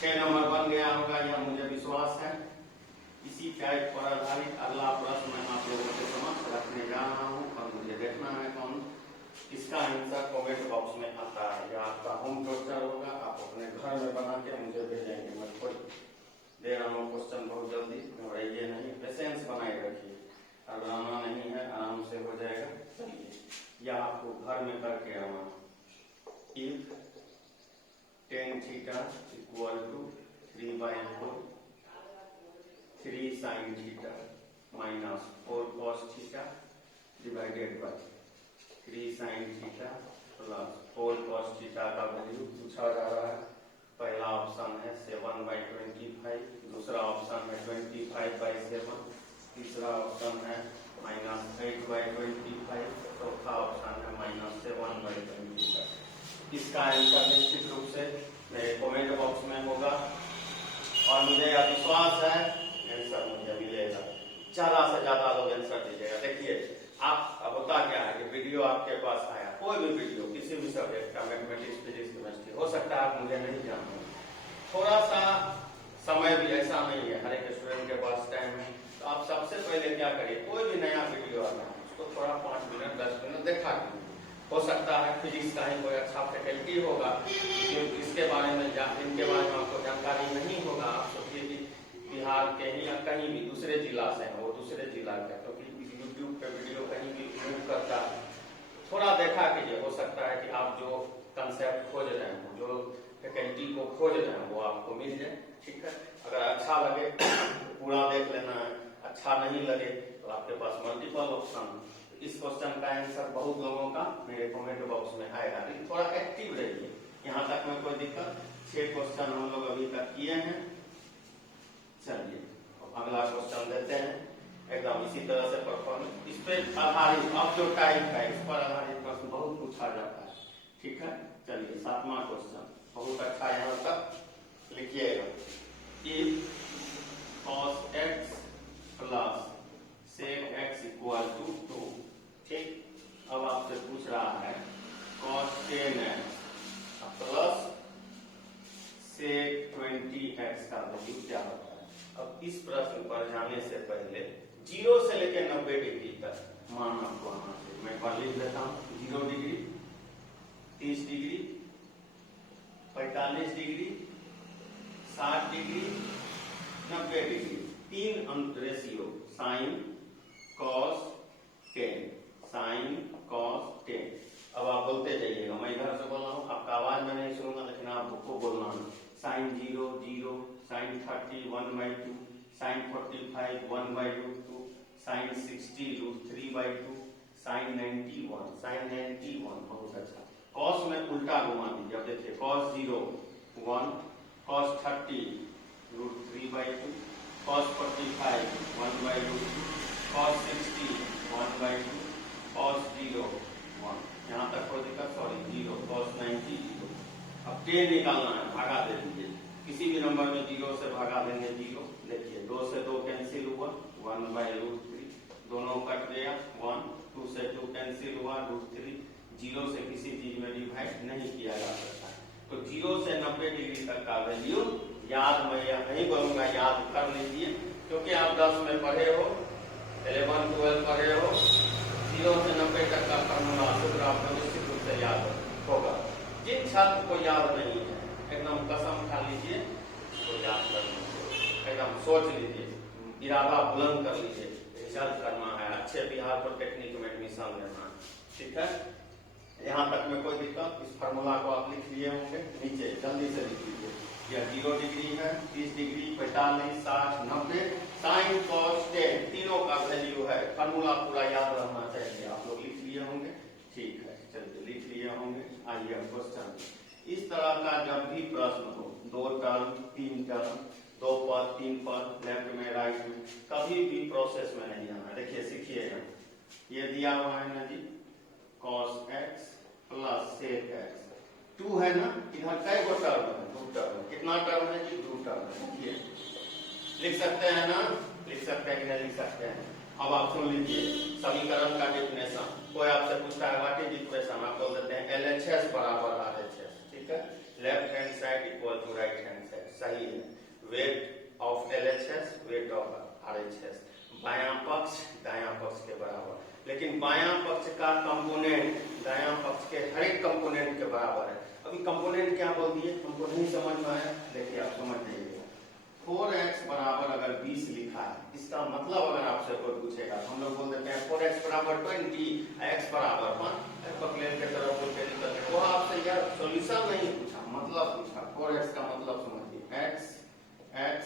6 नंबर बन गया होगा, यह मुझे विश्वास है। इसी टाइप पर आधारित अगला प्रश्न मैं आप लोगों के समक्ष रखने जा रहा हूँ और मुझे देखना है कौन इसका आंसर कमेंट बॉक्स में आता है। यह आपका होम टोस्टर होगा, आप अपने घर में बना के मुझे भेजेंगे। मैं खुद दे रहा हूँ क्वेश्चन, बहुत जल्दी घबराइए नहीं, पेशेंस बनाए रखिए, घबराना नहीं है, आराम से हो जाएगा। चलिए यह आपको घर में करके आना। If tan theta equal to 3/4 3 sine theta minus 4 cos theta divided by 3 sine theta plus 4 cos theta का वैल्यू पूछा जा रहा है। पहला ऑप्शन है 7/25, दूसरा ऑप्शन है 25/7, तीसरा ऑप्शन है -8/25, चौथा ऑप्शन है -7/25। इसका आंसर निश्चित रूप से मेरे कमेंट बॉक्स में होगा और मुझे यह विश्वास है आंसर मुझे मिलेगा। ज्यादा से ज्यादा लोग आंसर दीजिएगा। देखिए आप अब होता क्या है कि वीडियो आपके पास आया, कोई भी वीडियो किसी भी सब्जेक्ट का, मैथमेटिक्स, फिजिक्स, केमिस्ट्री, हो सकता है आप मुझे नहीं जानते, थोड़ा सा समय भी ऐसा नहीं है हर एक स्टूडेंट के पास टाइम है, तो आप सबसे पहले क्या करिए, कोई भी नया वीडियो आता है उसको थोड़ा 5 मिनट 10 मिनट देखा कीजिए। हो सकता है फिजिक्स का ही कोई अच्छा फैकल्टी होगा इसके बारे में इनके बारे में आपको जानकारी नहीं होगा, आप सोचिए कि बिहार के ही या कहीं भी दूसरे जिला से है, वो दूसरे जिला का, क्योंकि यूट्यूब पे वीडियो कहीं भी मूव करता है, थोड़ा देखा कीजिए। हो सकता है कि आप जो कंसेप्ट खोज रहे हैं, जो फैकल्टी को खोज रहे हैं वो आपको मिल जाए, ठीक है। अगर अच्छा लगे तो पूरा देख लेना है, अच्छा नहीं लगे तो आपके पास मल्टीपल ऑप्शन। इस क्वेश्चन का आंसर बहुत लोगों का मेरे कमेंट बॉक्स में आएगा, लेकिन थोड़ा एक्टिव रहिए। यहाँ तक में कोई दिक्कत? 6 क्वेश्चन हम लोग अभी तक किए हैं। चलिए अगला क्वेश्चन देते हैं, एकदम इसी तरह से परफॉर्मेंस इस पे आधारित, अब जो टाइप है इस पर आधारित प्रश्न बहुत पूछा जाता है, ठीक है। चलिए 7वां क्वेश्चन बहुत अच्छा, यहाँ तक लिखिएगा। If cos x plus sec x equal to 2, ठीक। अब आपसे पूछ रहा है cos 10x plus sec 20x का वैल्यू क्या होता है। अब इस प्रश्न पर जाने से पहले 0 से लेकर 90 डिग्री तक मान आपको आना चाहिए। मैं पर लिख देता हूँ 0 degree, 30 degree, 45 degree, 60 degree, 90 degree. 3 अंक ratio sine cos tan, sine cos tan. अब आप बोलते जाइएगा, मैं इधर से बोल रहा हूँ, आपका आवाज में नहीं सुनूंगा, लेकिन आपको बोलना है। Sine 0 0, sine 30 1/2, sine 45 1/2, sine 60 √3/2, sine 91, sine 91। बहुत अच्छा। कॉस में उल्टा घुमा दीजिए। अब देखिए cos 0 1, cos 30 √3/2, cos 45 1/2, cos 60 1/2, cos 0 1। यहाँ तक कोई दिक्कत? Sorry 0, cos 90 0। अब 10 निकालना है, भागा दे दीजिए। किसी भी नंबर में 0 से भागा देंगे 0। देखिए 2 से 2 कैंसिल हुआ, 1/√3, दोनों कट गया 1, 2 से 2 कैंसिल हुआ √3। 0 से किसी चीज में डिवाइड नहीं किया जा सकता है। तो 0 से 90 डिग्री तक का वैल्यू याद मैं नहीं बोलूंगा, याद कर लीजिए, क्योंकि आप 10 में पढ़े हो, 11 12 पढ़े हो। 0 से 90 तक का फॉर्मूला सूत्र आपको निश्चित रूप से याद होगा। जिन छात्र को याद नहीं है, एकदम कसम खा लीजिए तो याद कर लीजिए, एकदम सोच लीजिए, इरादा बुलंद कर लीजिए, रिजल्ट करना है, अच्छे बिहार पॉलिटेक्निक में एडमिशन लेना है, ठीक है। यहाँ तक में कोई दिक्कत? इस फार्मूला को आप लिख लिए होंगे, नीचे जल्दी से लिख लीजिए। यह 0 डिग्री है, 30 डिग्री, 45 60 90, साइन कॉस टेन, तीनों का वैल्यू है। फार्मूला पूरा याद रहना चाहिए। आप लोग लिख लिए होंगे, ठीक है। चलिए लिख लिए होंगे। आइए क्वेश्चन। इस तरह का जब भी प्रश्न हो, 2 टर्म 3 टर्म, 2 पद 3 पद, लेफ्ट में राइट में, कभी भी प्रोसेस में नहीं आना। देखिए सीखिएगा, ये दिया हुआ है ना जी, cos x plus sec x, 2 है ना, इधर कई गो टर्म है? 2 टर्म। कितना टर्म है जी? 2 टर्म है। देखिए लिख सकते हैं ना, लिख सकते हैं कि नहीं लिख सकते हैं? अब आप सुन लीजिए समीकरण का डेफिनेशन। कोई आपसे पूछता है व्हाट इज इक्वेशन, आप बोल देते हैं LHS बराबर RHS, ठीक है। Left hand side equal to right hand side, सही है। Weight of LHS, weight of RHS, बायां पक्ष दायां पक्ष के बराबर। लेकिन बायां पक्ष का कंपोनेंट दायां पक्ष के हर एक कंपोनेंट के बराबर है। अभी कंपोनेंट क्या बोल दिए, हमको नहीं समझ में आया। देखिए आप समझ जाइएगा, 4x बराबर अगर 20 लिखा है, इसका मतलब अगर आपसे कोई पूछेगा तो हम लोग बोल देते हैं 4x बराबर 20, x बराबर 1, प्लेन के तरफ बोल के निकलते हैं। वो आपसे यार सोल्यूशन नहीं पूछा, मतलब पूछा। 4x का मतलब समझिए, x x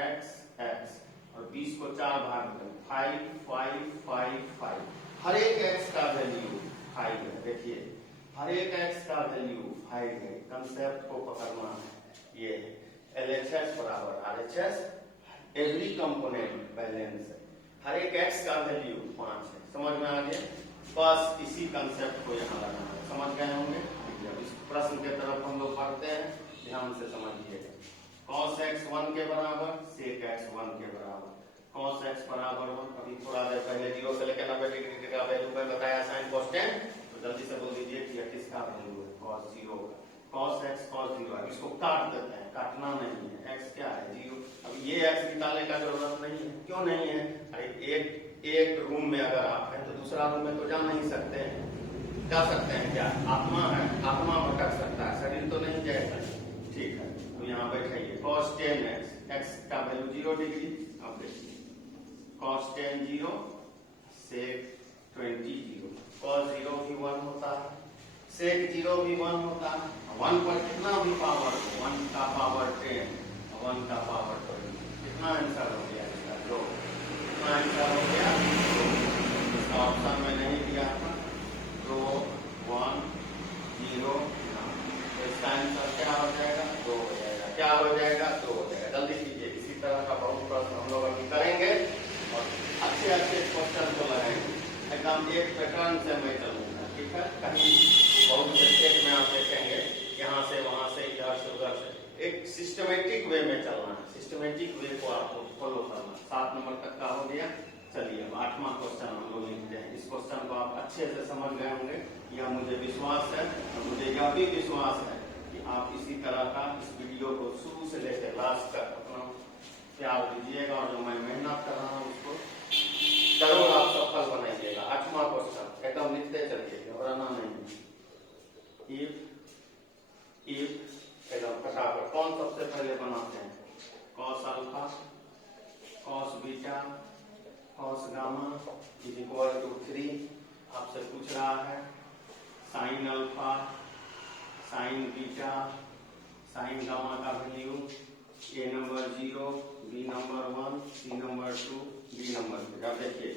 x x, और 20 को 4 भाग में 5 5 5 5। हर एक x का वैल्यू 5 है। देखिए हर एक x का वैल्यू 5 है। कंसेप्ट को पकड़ना है। ये LHS बराबर RHS, एवरी कंपोनेंट बैलेंस है। हर एक x का वैल्यू 5 है। समझ में आ गया? बस इसी कंसेप्ट को यहाँ लगाना है। समझ गए होंगे? इस प्रश्न के तरफ हम लोग पढ़ते हैं, ध्यान से समझिएगा। cos x 1 के बराबर, sec x 1 के बराबर। cos x बराबर 1, अभी थोड़ा देर पहले 0 से लेकर 90 डिग्री का वैल्यू मैं बताया, साइन cos टेन। तो जल्दी से बोल दीजिए कि यह किसका वैल्यू है? cos 0 का। cos x cos 0 है, इसको काट देते हैं, काटना नहीं है। x क्या है? 0। अब ये x निकालने का जरूरत नहीं है। क्यों नहीं है? अरे एक रूम में अगर आप हैं तो दूसरा रूम में तो जा नहीं सकते हैं। जा सकते हैं क्या? आत्मा है, आत्मा भटक सकता है, शरीर तो नहीं जाएगा। ठीक है, तो यहाँ बैठाइए cos 10x, x का वैल्यू 0 डिग्री। अब देखिए cos 10 0, sec 20 0। cos 0 भी 1 होता है, sec 0 भी 1 होता है। 1 पर कितना भी पावर हो, 1 का पावर 10, 1 का पावर 20, कितना आंसर हो गया इसका? 2। पैटर्न से मैं चलूंगा, ठीक है। कहीं बहुत से स्टेट में आप देखेंगे यहाँ से वहां से इधर से उधर से, एक सिस्टमेटिक वे में चलना है, सिस्टमेटिक वे को आपको फॉलो करना। 7 नंबर तक का हो गया। चलिए अब 8वां क्वेश्चन हम लोग लिखते हैं। इस क्वेश्चन को आप अच्छे से समझ गए होंगे, यह मुझे विश्वास है, और मुझे यह भी विश्वास है कि आप इसी तरह का इस वीडियो को शुरू से लेकर लास्ट तक अपना प्यार दीजिएगा, और जो मैं मेहनत कर रहा हूँ उसको जरूर आप सफल बनाइएगा। 8वां क्वेश्चन एकदम लिखते चलिए, घबराना नहीं। इफ एकदम फटाफट, कौन सबसे पहले बनाते हैं? Cos alpha cos beta cos gamma is equal to 3। आपसे पूछ रहा है sine alpha sine beta sine gamma का value, A number 0, B number 1, C number 2, D number 3। अब देखिए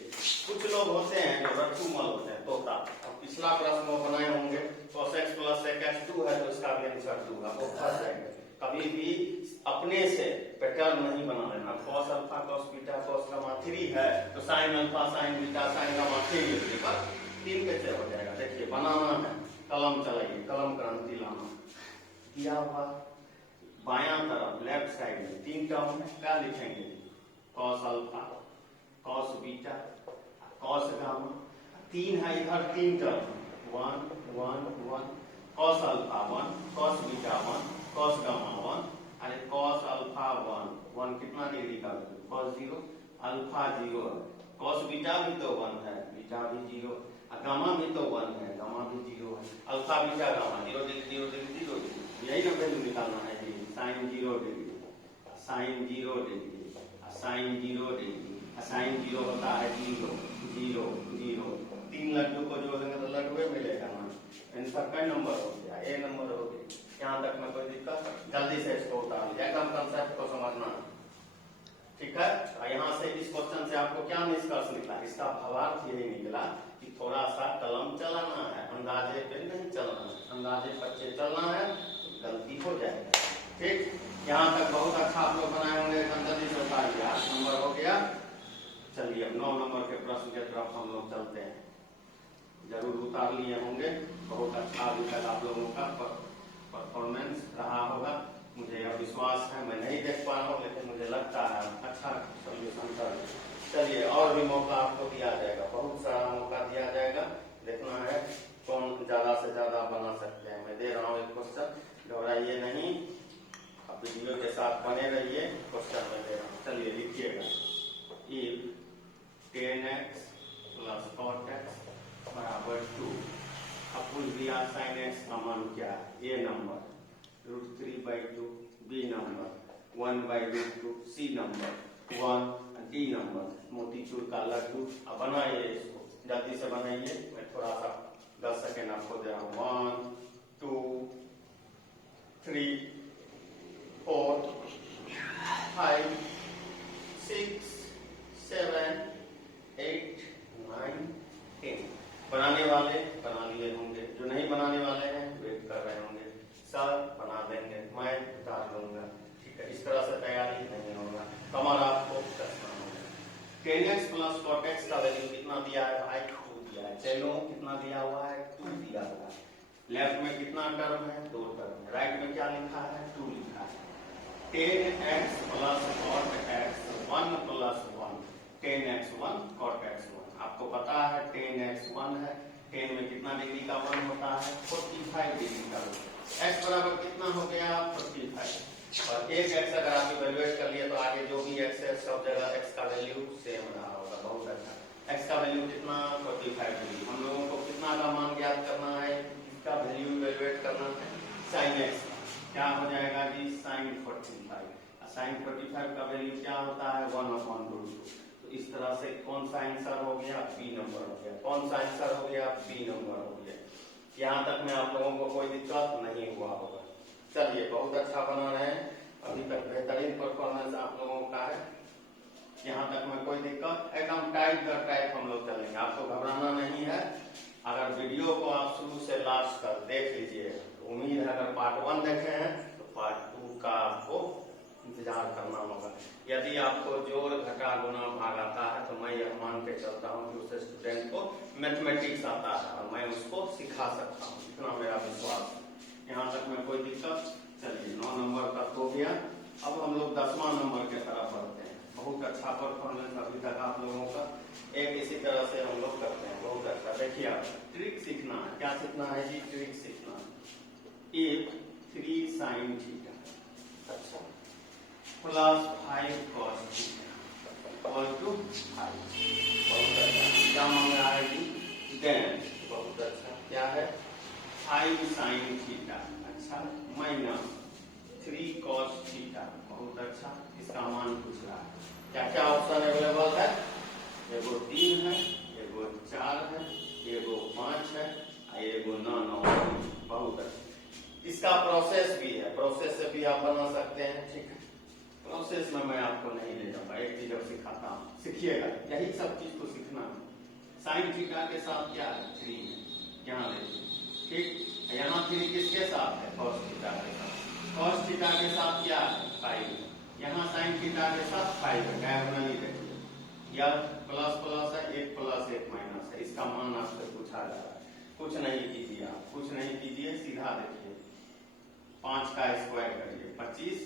कुछ लोग होते हैं जो रट्टूमल होते हैं, तोता। अब पिछला प्रश्न वो बनाए होंगे cos x + sec x 2 है तो इसका भी आंसर दूंगा, वो फंस जाएंगे। कभी भी अपने से पैटर्न नहीं बना लेना। cos alpha cos beta cos gamma 3 है तो sin alpha sin beta sin gamma 3 पर 3 कैसे हो जाएगा? देखिए बनाना है, कलम चलाइए, कलम क्रांति लाना। किया हुआ बायां तरफ लेफ्ट साइड में 3 टर्म है, क्या लिखेंगे? cos alpha cos beta cos gamma, 3 है इधर 3 term, 1 1 1, cos alpha 1 cos beta 1 cos gamma 1, अरे cos अल्फा 1 1 कितना डिग्री का? cos 0, अल्फा 0 है, cos बीटा भी तो 1 है, बीटा भी 0, गामा भी तो 1 है, गामा भी 0 है, alpha beta gamma 0 degree 0 degree 0 degree, यही ना वैल्यू निकालना है जी। Sine 0 degree sine 0 degree sine 0 degree, sine 0 होता है 0 0 0, 3 लड्डू को जोड़ेंगे तो लड्डू मिलेगा ना। आंसर का नंबर हो गया, ए नंबर हो गया। यहाँ तक में कोई दिक्कत? जल्दी से इसको उतार लीजिए, एकदम कंसेप्ट को समझना, ठीक है। यहाँ से इस क्वेश्चन से आपको क्या निष्कर्ष निकला? इसका भावार्थ यही निकला कि थोड़ा सा कलम चलाना है, अंदाजे पे नहीं चलना है, अंदाजे पच्चे चलना है तो गलती हो जाएगी, ठीक। यहाँ तक बहुत अच्छा आप लोग बनाए होंगे, जल्दी से उतार लिया। 8 नंबर हो गया। चलिए अब 9 नंबर के प्रश्न के तरफ हम लोग चलते हैं। जरूर उतार लिए होंगे, बहुत अच्छा अभी तक आप लोगों का परफॉर्मेंस रहा होगा, मुझे यह विश्वास है। मैं नहीं देख पा रहा हूँ लेकिन मुझे लगता है अच्छा सोल्यूशन कर। चलिए और भी मौका आपको दिया जाएगा, बहुत सारा मौका दिया जाएगा, देखना है कौन ज्यादा से ज्यादा बना सकते हैं। मैं दे रहा हूँ एक क्वेश्चन, घबराइए नहीं, आप वीडियो के साथ बने रहिए। क्वेश्चन में दे रहा हूँ, चलिए लिखिएगा। इफ 10x + cot x = 2, अब पूछ दिया sin x का मान क्या है? A number √3/2, B number 1/√2, C number 1, D number मोतीचूर का लड्डू। अब बनाइए इसको, जल्दी से बनाइए, मैं थोड़ा सा 10 सेकेंड आपको दे रहा हूँ। 1 2 3 4 5 6 7 8 9 10। बनाने वाले बना लिए होंगे, जो नहीं बनाने वाले हैं वेट कर रहे होंगे। सर बना देंगे, मैं उतार लूंगा, ठीक है। इस तरह से तैयारी नहीं होगा, कमर आपको कसना होगा। 10x + cot x का वैल्यू कितना दिया है भाई? 2 दिया है। चलो कितना दिया हुआ है? 2 दिया हुआ है। लेफ्ट में कितना टर्म है? 2 टर्म है। राइट में क्या लिखा है? 2 लिखा है। 10x + cot x 1 + 1, 10x1 cot x1। आपको पता है 10x1 है, 10 में कितना डिग्री का 1 होता है? 45 डिग्री का। x बराबर कितना हो गया? 45। और एक x अगर आप इवेल्युएट कर लिए तो आगे जो भी x है सब जगह x का वैल्यू सेम रहा होगा। बहुत अच्छा। x का वैल्यू कितना? 45 डिग्री। हम लोगों को कितना का मान ज्ञात करना है? इसका वैल्यू इवेल्युएट करना है sin x। क्या हो जाएगा जी? sin 45। sin 45 का वैल्यू क्या होता है? 1/√2। तो इस तरह से कौन सा आंसर हो गया? बी नंबर हो गया। कौन सा आंसर हो गया? बी नंबर हो गया। यहाँ तक में आप लोगों को कोई दिक्कत नहीं हुआ होगा। चलिए बहुत अच्छा बना रहे हैं, अभी तक बेहतरीन परफॉर्मेंस आप लोगों का है। यहाँ तक में कोई दिक्कत? एकदम टाइप दर टाइप हम लोग चलेंगे, आपको घबराना नहीं है। अगर वीडियो को आप शुरू से लास्ट तक देख लीजिए, तो उम्मीद है अगर पार्ट 1 देखे हैं तो पार्ट 2 का आपको इंतजार करना होगा। यदि आपको जोड़ घटा गुना भाग आता है तो मैं यह मान के चलता हूँ कि उस स्टूडेंट को मैथमेटिक्स आता है और मैं उसको सिखा सकता हूँ, इतना मेरा विश्वास है। यहाँ तक में कोई दिक्कत? चलिए 9 नंबर तक हो गया। अब हम लोग 10वां नंबर के तरफ बढ़ते हैं। बहुत अच्छा परफॉर्मेंस अभी तक आप लोगों का, एक इसी तरह से हम लोग करते हैं, बहुत अच्छा। देखिए आप ट्रिक सीखना है। क्या सीखना है जी? ट्रिक सीखना है। इफ 3 sin थीटा अच्छा plus 5 cos theta equal to 5। बहुत अच्छा। क्या मांग रहा है जी? देन बहुत अच्छा क्या है? 5 sin थीटा अच्छा माइनस 3 cos थीटा बहुत अच्छा। इसका मान पूछ रहा है। क्या क्या ऑप्शन अवेलेबल है? एगो 3 है, एगो 4 है, एगो 5 है, एगो 9 बहुत अच्छा। इसका प्रोसेस भी है, प्रोसेस से भी आप बना सकते हैं, ठीक है। प्रोसेस में मैं आपको नहीं ले जाऊंगा, एक चीज अब सिखाता हूँ, सीखिएगा। यही सब चीज को सीखना है। साइन थीटा के साथ क्या है? 3 है, यहाँ देखिए, ठीक। यहाँ 3 किसके साथ है? कॉस थीटा के साथ। कॉस थीटा के साथ क्या है? 5 है। यहाँ साइन थीटा के साथ 5 है, डायगोनली देखिए, या प्लस प्लस है, 1 प्लस 1 माइनस है। इसका मान आपसे पूछा जा रहा है। कुछ नहीं कीजिए, आप कुछ नहीं कीजिए, सीधा देखिए 5 का स्क्वायर करिए 25,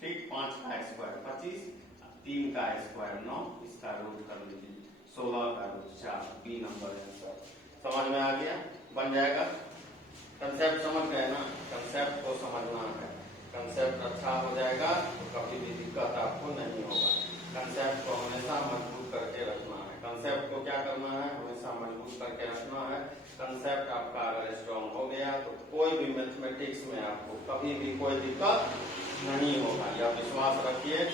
ठीक। 5 का स्क्वायर 25, 3 का स्क्वायर 9, इसका रूट कर लीजिए 16 का रूट 4। बी नंबर आंसर समझ में आ गया, बन जाएगा। कंसेप्ट समझ गए ना? कंसेप्ट को समझना है, कंसेप्ट अच्छा हो जाएगा तो कभी भी दिक्कत आपको नहीं होगा। कंसेप्ट को हमेशा मजबूत करके रखना है। कंसेप्ट को क्या करना है? हमेशा मजबूत करके रखना है। कंसेप्ट आपका अगर स्ट्रॉन्ग हो गया तो कोई भी मैथमेटिक्स में आपको कभी भी कोई दिक्कत नहीं होगा। यह विश्वास रखिए,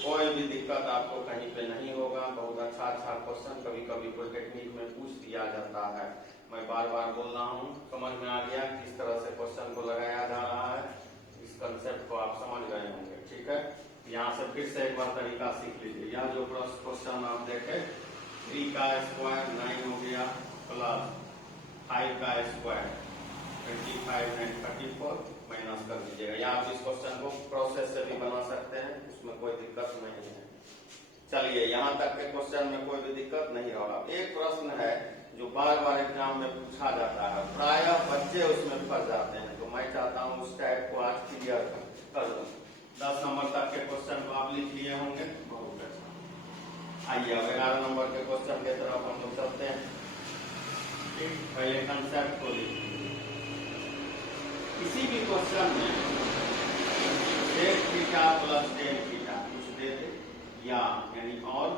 कोई भी दिक्कत आपको कहीं पे नहीं होगा। बहुत अच्छा अच्छा क्वेश्चन कभी कभी कोई टेक्निक में पूछ दिया जाता है। मैं बार बार बोल रहा हूँ, समझ में आ गया किस तरह से क्वेश्चन को लगाया जा रहा है। इस कंसेप्ट को आप समझ गए होंगे, ठीक है। यहाँ से फिर से एक बार तरीका सीख लीजिए। यह जो क्वेश्चन आप देखे, 3 का स्क्वायर 9 हो गया, प्लस 5 का स्क्वायर 25 9 34 माइनस कर दीजिएगा। या आप इस क्वेश्चन को प्रोसेस से भी बना सकते हैं, उसमें कोई दिक्कत नहीं है। चलिए यहाँ तक के क्वेश्चन में कोई भी दिक्कत नहीं होगा। एक प्रश्न है जो बार बार एग्जाम में पूछा जाता है, प्रायः बच्चे उसमें फंस जाते हैं, तो मैं चाहता हूँ उस टाइप को आज क्लियर कर दूं। 10 नंबर तक के क्वेश्चन को आप लिख लिए होंगे, बहुत अच्छा। आइए अब 11 नंबर के क्वेश्चन की तरफ हम लोग चलते हैं। पहले कंसेप्ट को लिखिए। किसी भी क्वेश्चन में sec theta plus tan theta कुछ दे दे, या यानी और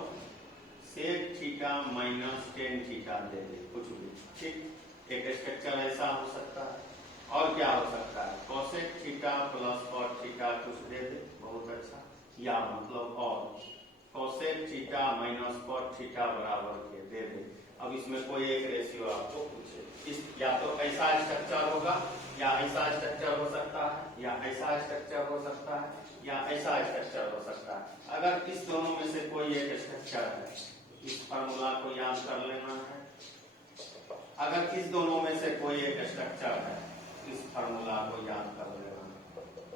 sec theta minus tan theta दे दे, कुछ भी, ठीक। एक स्ट्रक्चर ऐसा हो सकता है। और क्या हो सकता है? Cosec theta plus cot theta कुछ दे दे, बहुत अच्छा। या मतलब और cosec theta minus cot theta बराबर के दे दे। अब इसमें कोई एक रेशियो आपको पूछे, इस या तो ऐसा स्ट्रक्चर होगा, या ऐसा स्ट्रक्चर हो सकता है, या ऐसा स्ट्रक्चर हो सकता है, या ऐसा स्ट्रक्चर हो सकता है। अगर इस दोनों में से कोई एक स्ट्रक्चर है, इस फार्मूला को याद कर लेना है। अगर इस दोनों में से कोई एक स्ट्रक्चर है, इस फार्मूला को याद कर लेना है,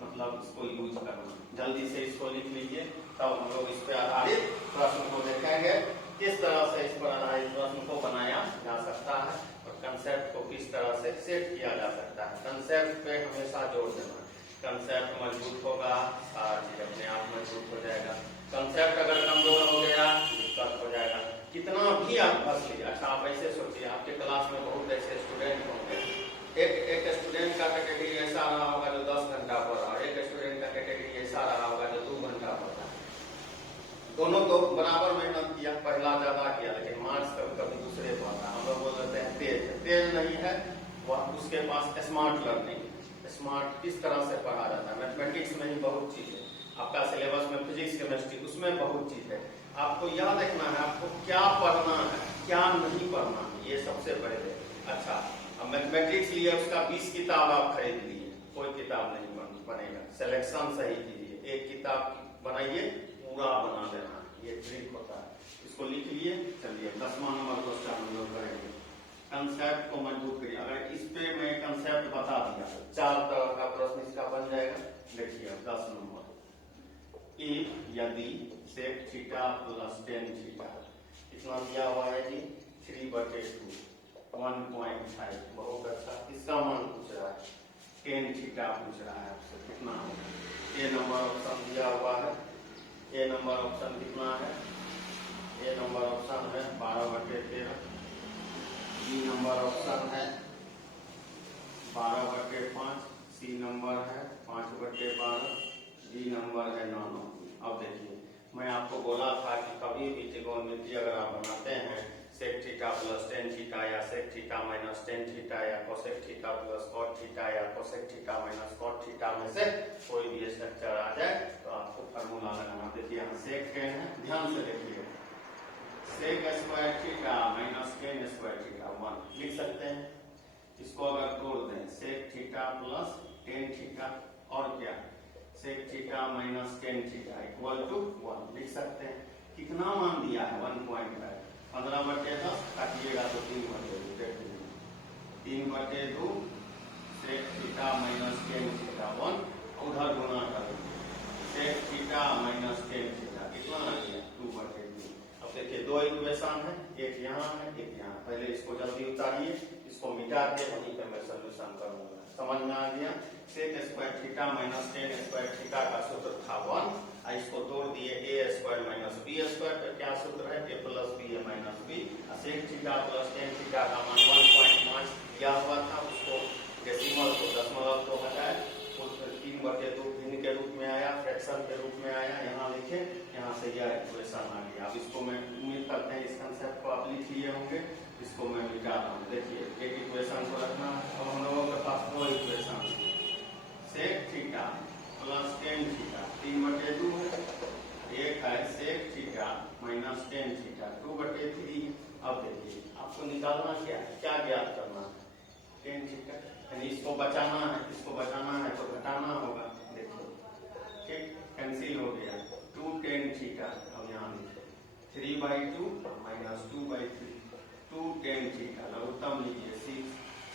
मतलब इसको यूज करना। जल्दी से इसको लिख लीजिए, तब हम लोग इस पर आधारित प्रश्न को देखेंगे, किस तरह से इस पर आधारित प्रश्न को बनाया जा सकता है और कंसेप्ट को किस तरह से सेट किया जा सकता है। कंसेप्ट पे हमेशा जोर देना। कंसेप्ट मजबूत होगा, सारा चीज अपने आप मजबूत हो जाएगा। कंसेप्ट अगर कमजोर हो गया, दिक्कत हो जाएगा। कितना भी आप फंस लीजिए। अच्छा आप ऐसे सोचिए, आपके क्लास में बहुत ऐसे स्टूडेंट होंगे, एक स्टूडेंट का कैटेगरी ऐसा रहा होगा जो 10 घंटा पढ़ रहा है, एक स्टूडेंट का कैटेगरी ऐसा रहा होगा जो 2 घंटा पढ़ रहा है। दोनों तो बराबर मेहनत किया, पहला ज्यादा किया, लेकिन मार्क्स कभी कभी दूसरे को आता है। हम लोग बोल देते हैं तेज नहीं है, वह उसके पास स्मार्ट लर्निंग। स्मार्ट किस तरह से पढ़ा जाता है? मैथमेटिक्स में ही बहुत चीज है, आपका सिलेबस में फिजिक्स केमिस्ट्री उसमें बहुत चीज है। आपको यह देखना है आपको क्या पढ़ना है, क्या नहीं पढ़ना है, ये सबसे पहले। अच्छा अब मैथमेटिक्स लिए उसका 20 किताब आप खरीद लिए, कोई किताब नहीं बनेगा। सिलेक्शन सही कीजिए, एक किताब बनाइए, पूरा बना देना, ये ट्रिक होता है। इसको लिख लिए। चलिए 10वां नंबर क्वेश्चन हम लोग करेंगे। कंसेप्ट को मजबूत करिए। अगर इस पे मैं कंसेप्ट बता दिया, 4 तरह का प्रश्न इसका बन जाएगा। देखिए 10 नंबर इफ यदि sec theta plus tan theta कितना दिया हुआ है जी 3/2 1.5 बहुत अच्छा। इसका मान पूछ रहा है टेन थीटा पूछ रहा है आपसे कितना होगा। ए नंबर ऑप्शन दिया हुआ है। ए नंबर ऑप्शन कितना है? ए नंबर ऑप्शन है 12/13। बी नंबर ऑप्शन है 12/5। सी नंबर है 5/12। डी नंबर है 9। अब देखिए मैं आपको बोला था कि कभी भी त्रिकोणमिति अगर आप बनाते हैं sec theta plus tan theta या sec theta minus tan theta या cosec theta plus cot theta या cosec theta minus cot theta में से कोई भी स्ट्रक्चर आ जाए तो आपको फार्मूला लगाना। देखिए यहाँ सेक टेन है, ध्यान से देखिए sec square theta minus tan square theta 1 लिख सकते हैं। इसको अगर तोड़ दें sec theta plus tan theta और क्या sec theta minus tan theta equal to 1 लिख सकते हैं। कितना मान दिया है 1.5 15/10 काटिएगा तो 3/2 3/2 sec theta minus tan theta 1 उधर गुना कर sec theta minus tan theta कितना आ गया 2/2। अब देखिए दो इक्वेशन है, एक यहाँ है एक यहाँ। पहले इसको जल्दी उतारिए, इसको मिटा के वहीं पे मैं सोल्यूशन करूंगा। समझ में आ गया? Sec square theta minus tan square theta का सूत्र था 1। इसको तोड़ दिए A square minus B square पे क्या सूत्र है A plus B A minus B. Sec theta plus tan theta का मान 1.5 दिया हुआ था, उसको डेसिमल को दशमलव को हटाए 3/2 भिन्न के रूप में आया, फ्रैक्शन के रूप में आया। यहाँ लिखे, यहाँ से यह इक्वेशन आ गया। अब इसको मैं उम्मीद करते हैं इस कंसेप्ट को आप लिख लिए होंगे। इसको मैं मिटा रहा हूँ। देखिए एक इक्वेशन को रखना। अब हम लोगों के पास दो equation sec theta plus tan theta 3/2 है, एक है sec theta minus tan theta 2/3। अब देखिए आपको निकालना क्या है, क्या ज्ञात करना है टेन थीटा, यानी इसको बचाना है, इसको बचाना है तो घटाना होगा। देखिए ठीक कैंसिल हो गया 2 टेन थीटा। अब यहाँ लिखे 3/2 माइनस 2/3 2 टेन थीटा लघुत्तम लीजिए 6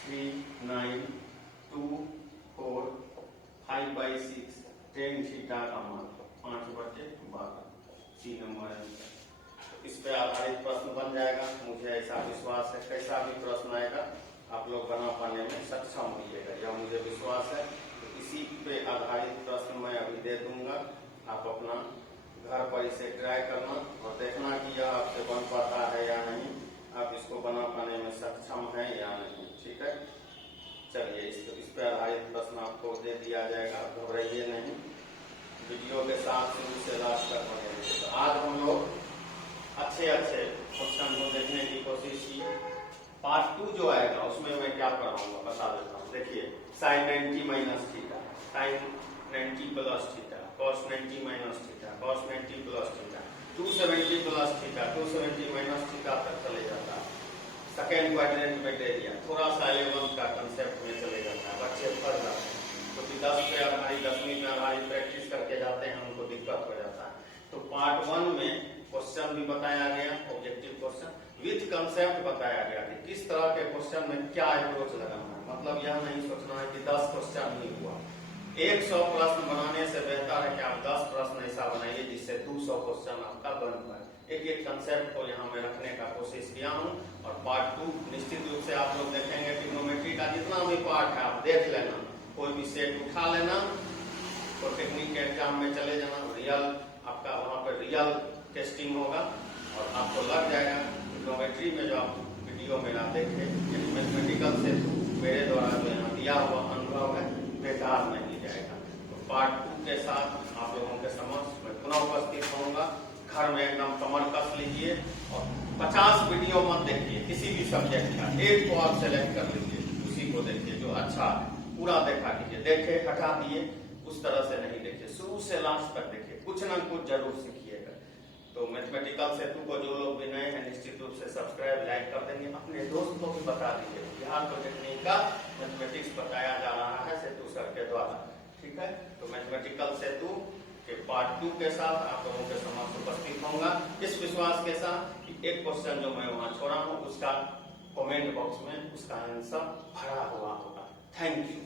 3 9 2 4 5/6 टेन थीटा का मान 5/12 सी नंबर है। इस पे आधारित प्रश्न बन जाएगा, मुझे ऐसा विश्वास है। कैसा भी प्रश्न आएगा आप लोग बना पाने में सक्षम होइएगा, यह मुझे विश्वास है। तो इसी पे आधारित प्रश्न मैं अभी दे दूंगा, आप अपना घर पर इसे ट्राई करना और देखना कि यह आपसे बन पाता है या नहीं, आप इसको बना पाने में सक्षम है या नहीं। ठीक है, चलिए इस पे आधारित प्रश्न आपको दे दिया जाएगा, घबराइए नहीं। वीडियो के साथ शुरू से लास्ट तक बने रहिए। तो आज हम लोग अच्छे क्वेश्चन को देखने की कोशिश की। पार्ट 2 जो आएगा उसमें मैं क्या कराऊंगा बता देता हूँ। देखिए sine 90 minus theta, sine 90 plus theta, cos 90 minus theta, cos 90 plus theta, 270 plus theta, 270 minus theta तक चले जाता है। सेकेंड क्वाड्रेंट में दे दिया, थोड़ा सा 11 का कंसेप्ट में चले जाता है, बच्चे पढ़ जाते हैं क्योंकि 10 पे आधारित 10वीं में आधारित प्रैक्टिस करके जाते हैं, उनको दिक्कत हो जाता है। तो पार्ट 1 में क्वेश्चन भी बताया गया, ऑब्जेक्टिव क्वेश्चन विथ कंसेप्ट बताया गया कि किस तरह के क्वेश्चन में क्या अप्रोच लगाना है। मतलब यह नहीं सोचना है कि 10 क्वेश्चन ही हुआ। 100 प्रश्न बनाने से बेहतर है कि आप 10 प्रश्न ऐसा बनाइए जिससे 200 क्वेश्चन आपका बन पाए। एक कंसेप्ट को यहाँ में रखने का कोशिश किया हूँ। और पार्ट 2 निश्चित रूप से आप लोग देखेंगे ट्रिग्नोमेट्री का जितना भी पार्ट है आप देख लेना, कोई भी सेट उठा लेना, पॉलिटेक्निक के एग्जाम में चले जाना, रियल आपका वहाँ पर रियल टेस्टिंग होगा और आपको लग जाएगा। ट्रिग्नोमेट्री में जो आप वीडियो मेरा देखे मैथमेटिकल से मेरे द्वारा जो यहाँ दिया हुआ अनुभव है बेकार नहीं जाएगा। तो पार्ट 2 के साथ आप लोगों के समक्ष मैं पुनः उपस्थित होऊंगा। घर में एकदम कमर कस लीजिए और 50 वीडियो मत देखिए किसी भी सब्जेक्ट का, एक को आप सेलेक्ट कर लीजिए, उसी को देखिए जो अच्छा पूरा देखा कीजिए, देखे हटा दिए उस तरह से नहीं देखिए, शुरू से लास्ट तक देखिए, कुछ ना कुछ जरूर सीखिएगा। तो मैथमेटिकल सेतु को जो लोग भी नए हैं निश्चित रूप से सब्सक्राइब लाइक कर देंगे, अपने दोस्त को भी बता दीजिए बिहार पॉलिटेक्निक का मैथमेटिक्स बताया जा रहा है सेतु सर के द्वारा। ठीक है, तो मैथमेटिकल सेतु के पार्ट 2 के साथ आप लोगों के समक्ष उपस्थित होऊंगा इस विश्वास के साथ कि एक क्वेश्चन जो मैं वहां छोड़ा हूं उसका कमेंट बॉक्स में उसका आंसर भरा हुआ होगा। Thank you.